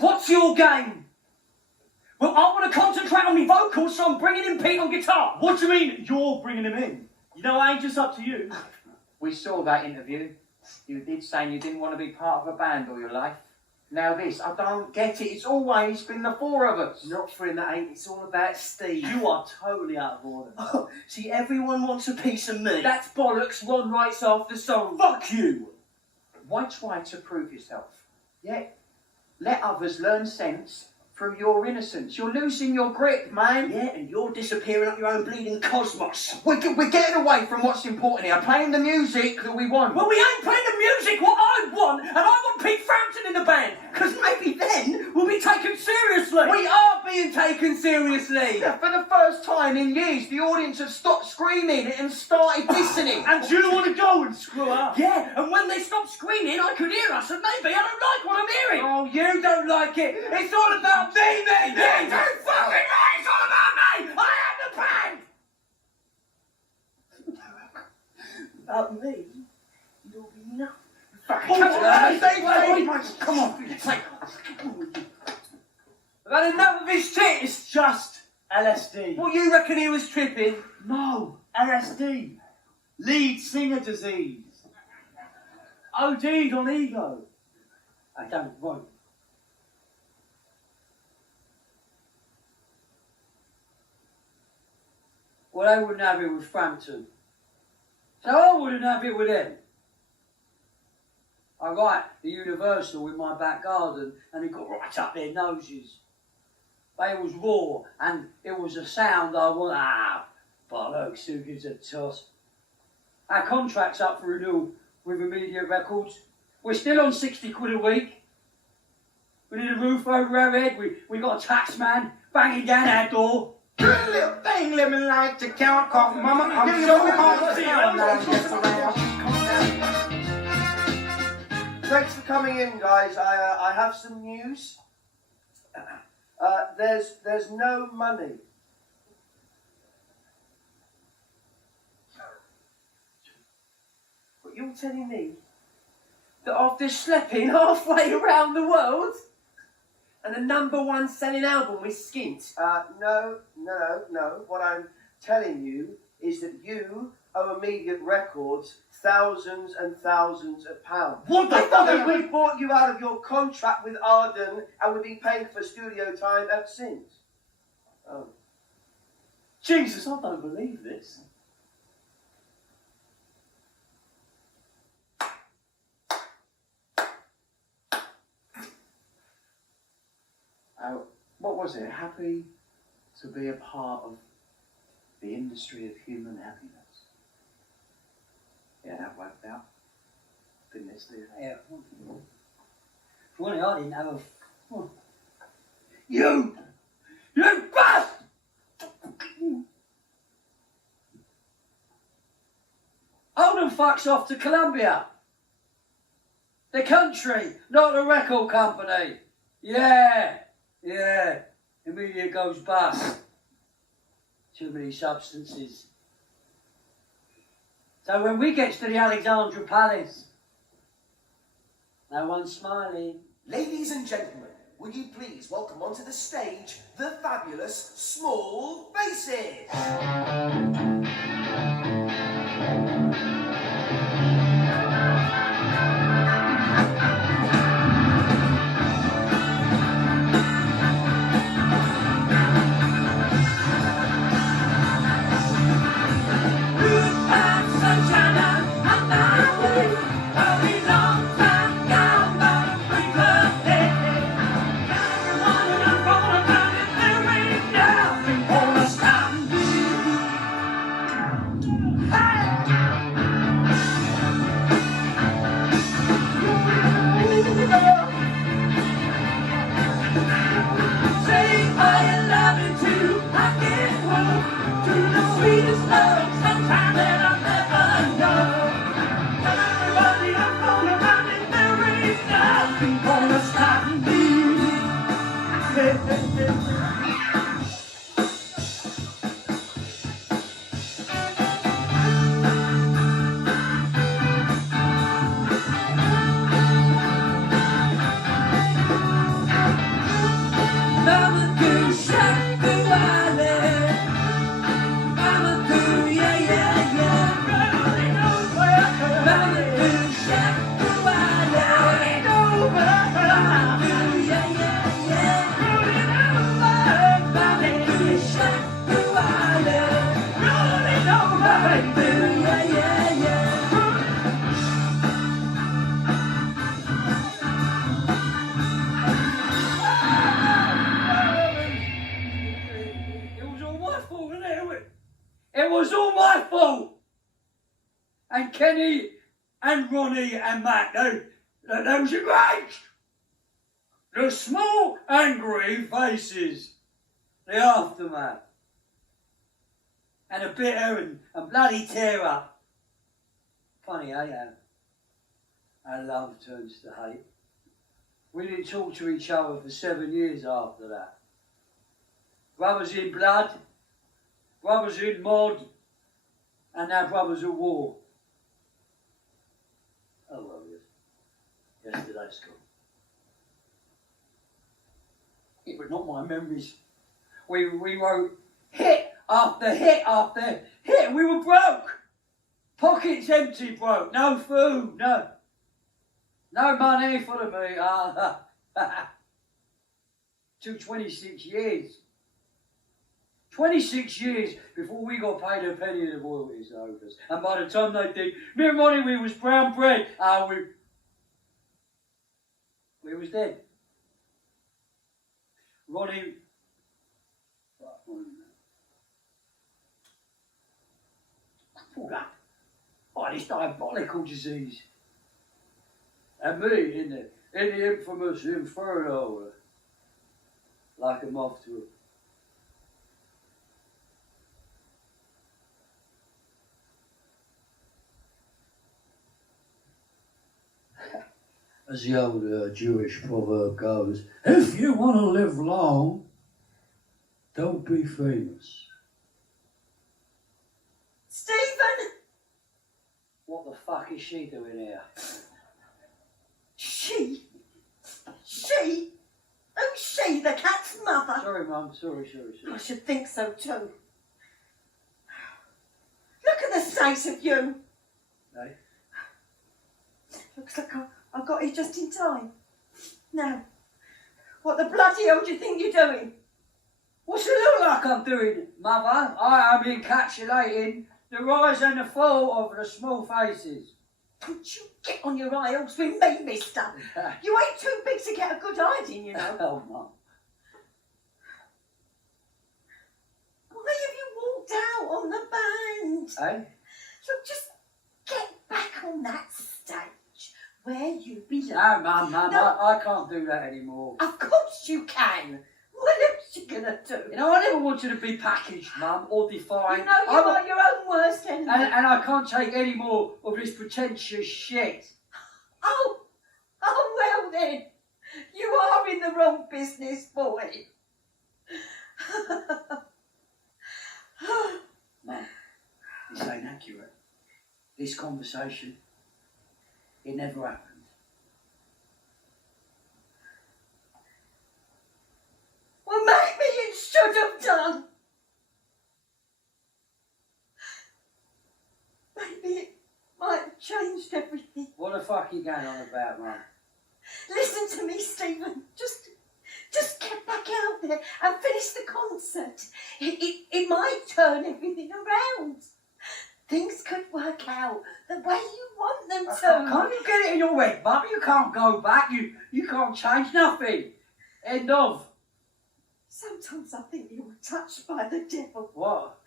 What's your game? Well, I want to concentrate on my vocals, so I'm bringing in Pete on guitar. What do you mean you're bringing him in? You know, I ain't just up to you. We saw that interview. You did say you didn't want to be part of a band all your life. Now this, I don't get it. It's always been the four of us. Not for him, that ain't. It's all about Steve. You are totally out of order. Oh, see, everyone wants a piece of me. That's bollocks. Ron writes half the song. Fuck you! Why try to prove yourself? Yeah. Let others learn sense through your innocence. You're losing your grip, man. Yeah, and you're disappearing up your own bleeding cosmos. We're getting away from what's important here. Playing the music that we want. Well, we ain't playing the music what I want, and I want Pete Frampton in the band, because maybe then we'll be taken seriously. We are being taken seriously. Yeah, for the first time in years, the audience have stopped screaming and started listening. And you want to go and screw up? Yeah, and when they stop screaming, I could hear us, and maybe I don't like what I'm hearing. Oh, you don't like it. It's all about me. You do fucking right, it's all about me! I am the band! about me, you'll be nothing. Come on, take. I've had enough of his shit. It's just LSD. What, you reckon he was tripping? No, LSD. Lead singer disease. OD'd on ego. I don't want. Well, they wouldn't have it with Frampton. So I wouldn't have it with them. I write the Universal in my back garden and it got right up their noses. They was raw and it was a sound I want. Bollocks, who gives a toss? Our contract's up for renewal with Immediate Records. We're still on 60 quid a week. We need a roof over our head. We got a tax man banging down our door. Good little thing living like the count called Mama. I'm so hungry. I'm not just around. Thanks for coming in, guys. I have some news. There's no money. But you're telling me that after schlepping halfway around the world and the #1 selling album with Skint? No. What I'm telling you is that you owe Immediate Records thousands and thousands of pounds. What the I thought fuck? that we bought you out of your contract with Arden and we've been paying for studio time ever since. Oh. Jesus, I don't believe this. What was it? Happy to be a part of the industry of human happiness. Yeah, that worked out. Didn't it, Steve? Yeah. Funny, I didn't have a. You bastard! Oldham fucks off to Columbia. The country, not the record company. Yeah. Immediate goes bust. Too many substances. So when we get to the Alexandra Palace, no one's smiling. Ladies and gentlemen, will you please welcome onto the stage the fabulous Small Faces? It was all my fault. And Kenny and Ronnie and Matt, they was great. The Small Angry Faces. The aftermath. And a bitter and bloody tear up. Funny, how love turns to hate. We didn't talk to each other for 7 years after that. Brothers in blood, brothers in mod, and now brothers at war. holiday school. Yeah, but not my memories. We wrote hit after hit after hit, and we were broke. Pockets empty, broke. No food, no money for the meat. 26 years. 26 years before we got paid a penny of the royalties owed us. And by the time they did, me and Ronnie, we was brown bread. We was dead. Ronnie. Pulled up by this diabolical disease. And me in the infamous inferno, like a moth to as the old Jewish proverb goes, if you want to live long, don't be famous. Stephen! What the fuck is she doing here? She? Who's she? The cat's mother? Sorry, Mum. Sorry. I should think so too. Look at the state of you. Hey? Looks like I got here just in time. Now, what the bloody hell do you think you're doing? What's it look like I'm doing, Mother? I am encapsulating the rise and the fall of the small faces. Don't you get on your high horse with me, mister. You ain't too big to get a good hiding, you know. Oh, Mum. Why have you walked out on the band? Hey? Look, just get back on that stage where you belong. No, Mum, No. I can't do that anymore. Of course you can. What else you gonna do? You know, I never wanted to be packaged, Mum, or defined. You know you are your own worst enemy. And I can't take any more of this pretentious shit. Oh, well then. You are in the wrong business, boy. Mum, this ain't accurate. This conversation, it never happened. Well, maybe it should have done. Maybe it might have changed everything. What the fuck are you going on about, Mum? Listen to me, Stephen. Just get back out there and finish the concert. It might turn everything around. Things could work out the way you want them to. Can't you get it in your head, Mum? You can't go back. You can't change nothing. End of. Sometimes I think you're touched by the devil. What?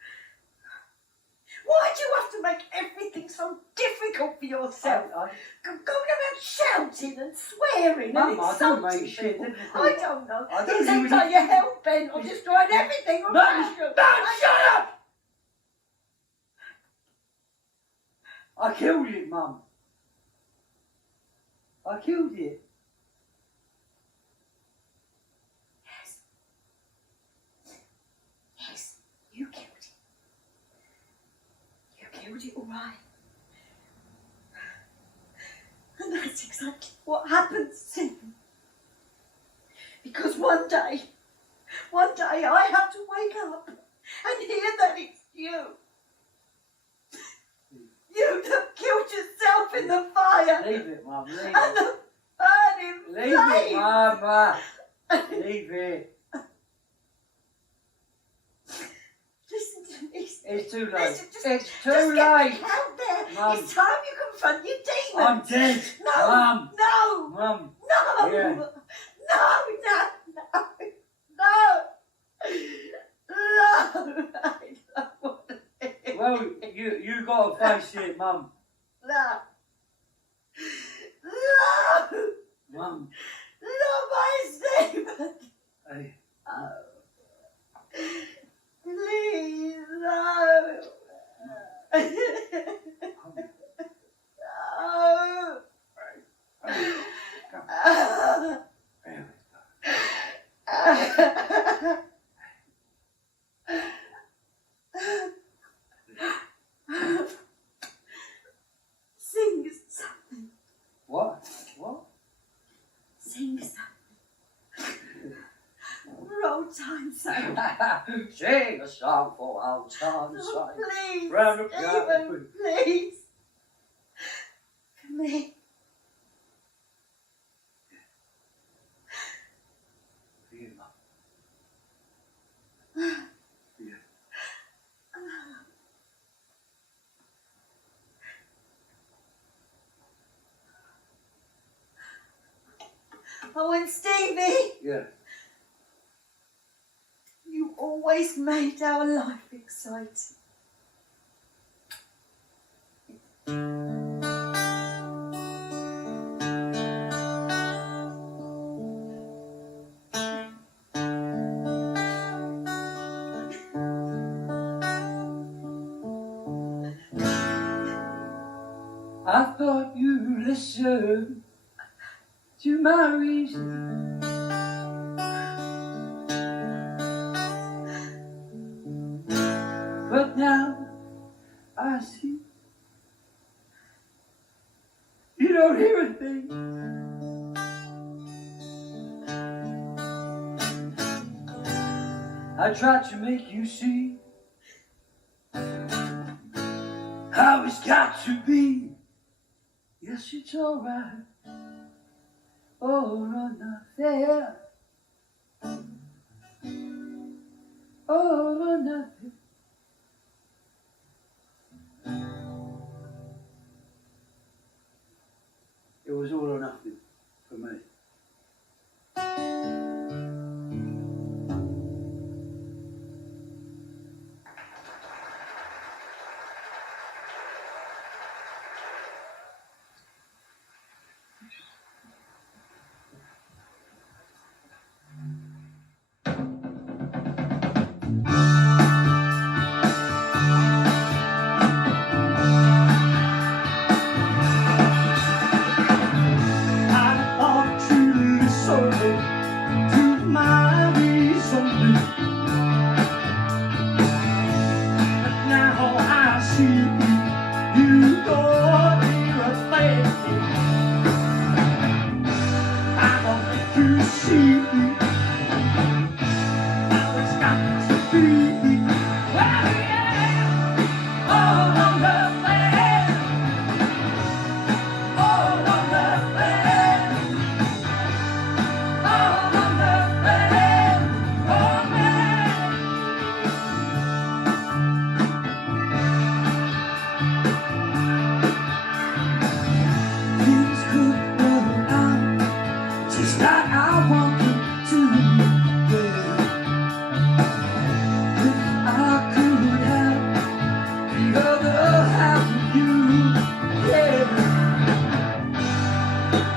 Why do you have to make everything so difficult for yourself? Going around shouting and swearing Mum, and I don't insulting make shit people. difficult. I don't know. I don't It seems even- like you're hell-bent on destroying everything around you. No, shut up! I killed it, Mum. I killed it. Yes, you killed it. You killed it all right. And that's exactly what happened, Stephen. Because one day I have to wake up and hear that it's you. You that killed yourself in the fire. Leave it, Mum. Leave And it. the burning Leave it, flames. Mum. Leave it. Listen to me. It's too late. Listen, It's just too get late. back out there. Mum. It's time you confront your demons. I'm dead. No, Mum. no, Mum. no, Yeah. no. Well, you gotta face it, Mum. No. Mum. Not my Stephen. Hey. Please, no. Sing something. What? What? time's sake. Sing a song for old time's Oh, sake. please, Round the Stephen, please. For me. For you, Mum. Oh, and Stevie, Yeah. you always made our life exciting. I thought you'd listen to my reason. But now I see you don't hear a thing. I tried to make you see how it's got to be. Yes, it's alright. Oh, no, not fair. Oh, no, not fair. It was all or nothing for me. I thought you listened to my reason, but now I see you don't hear a thing. I don't think you see how it's got to be. Well, yeah, all on the land, all on the land. All on the land, oh man. Things could run out just like I want them to. If I could have the other half of you, yeah,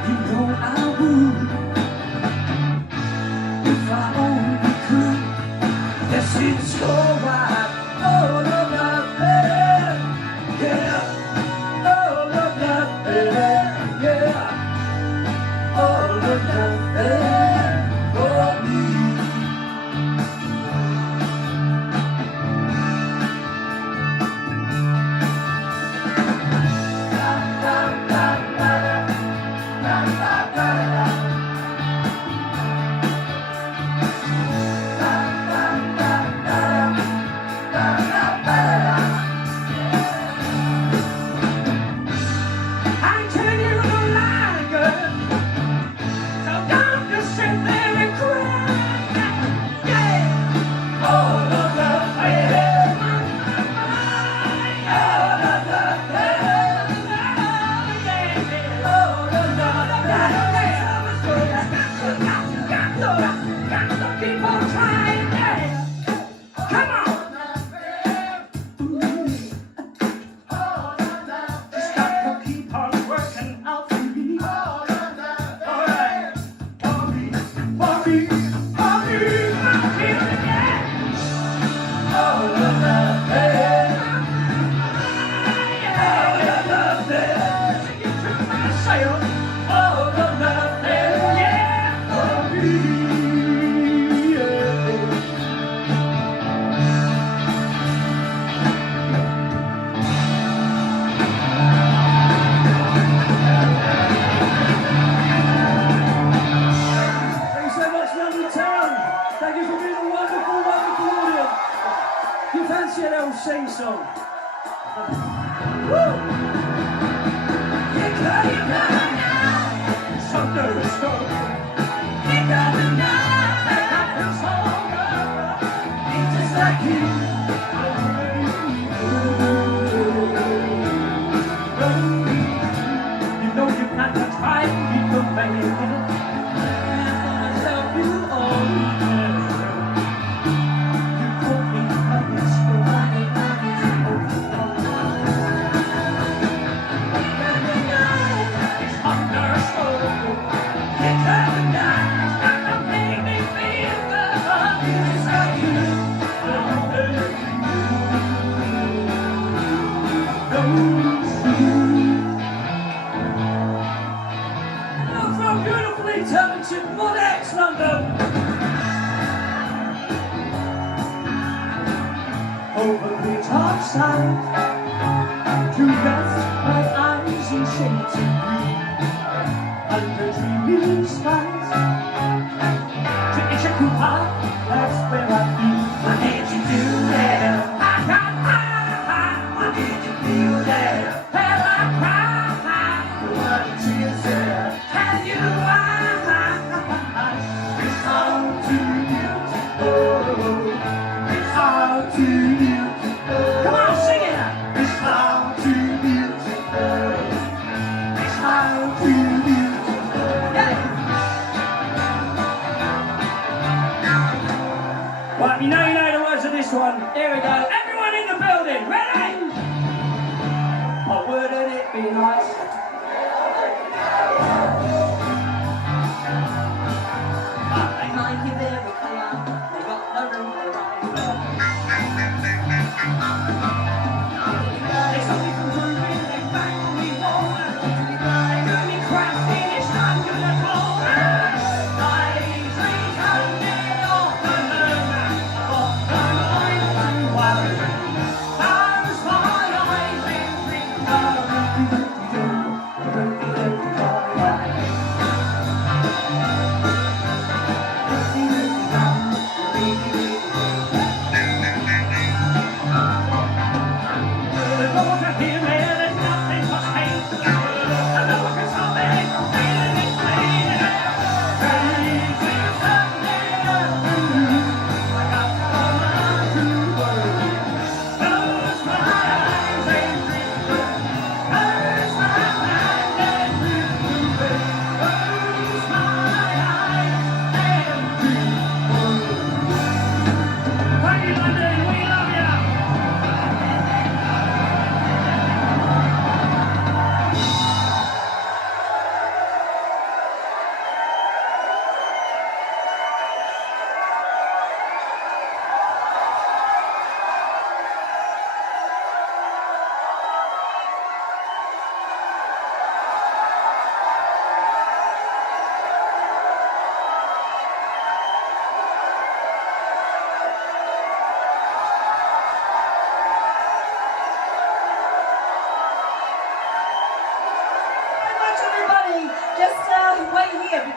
you know I would. If I only could, yes, it's alright. Oh, love that bed, yeah. Oh, love that bed, yeah. Oh, love that bed for me. I tell you a lie, girl. So don't just sit there and cry. Yeah. All of the pain. All of the pain. Yeah. All of the got to keep on trying. Yeah. Come on. Just got to keep on working on. Over the top side, to rest my eyes in shades of green, under dreamy skies, to Ichikuha, that's where I've been. What did you do there? What did you feel there? Well, I cried, what did you say? Tell you it's hard to it's hard to come on, sing it out. It's hard to it's hard to Right, you know the words of this one. Here we go. Everyone in the building, ready? Oh, wouldn't it be nice? They might be very clear, they got no room to ride. They stop me from moving, they bang on me wall. They do me crashing, it's not good at all.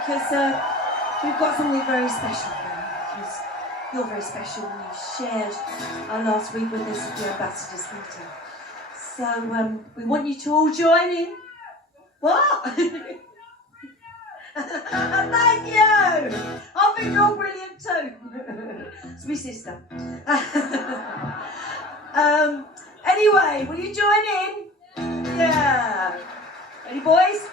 Because we've got something very special for you, because you're very special and you shared our last week with us at the Ambassadors Theatre. So we want you to all join in. What? Thank you! I think you're all brilliant too. It's my sister. Anyway, will you join in? Yeah. Ready, boys?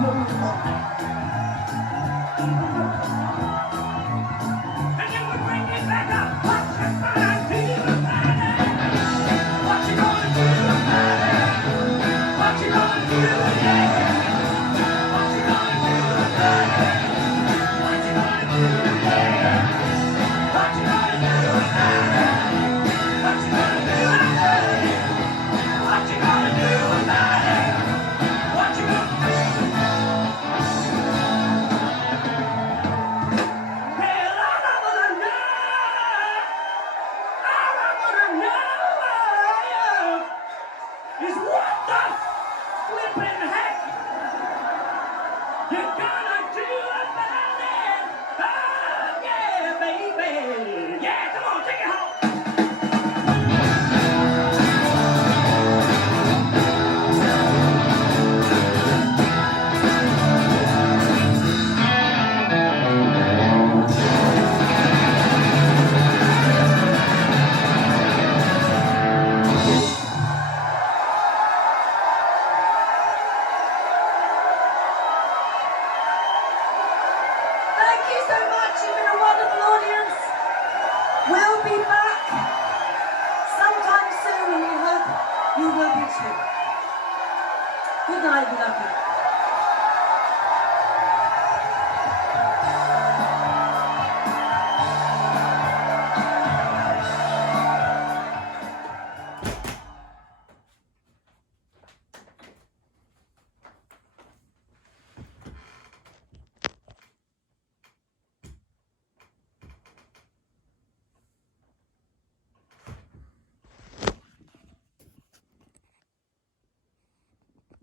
And then we bring it back up. What you gonna do about it? What you gonna do about it? What you gonna do, yeah? What you gonna do about it? What you gonna do, yeah? What you gonna do about it? What you gonna do about it? What you gonna do about it? What you gonna do? Well, all I wanna know is what the flippin' heck you gonna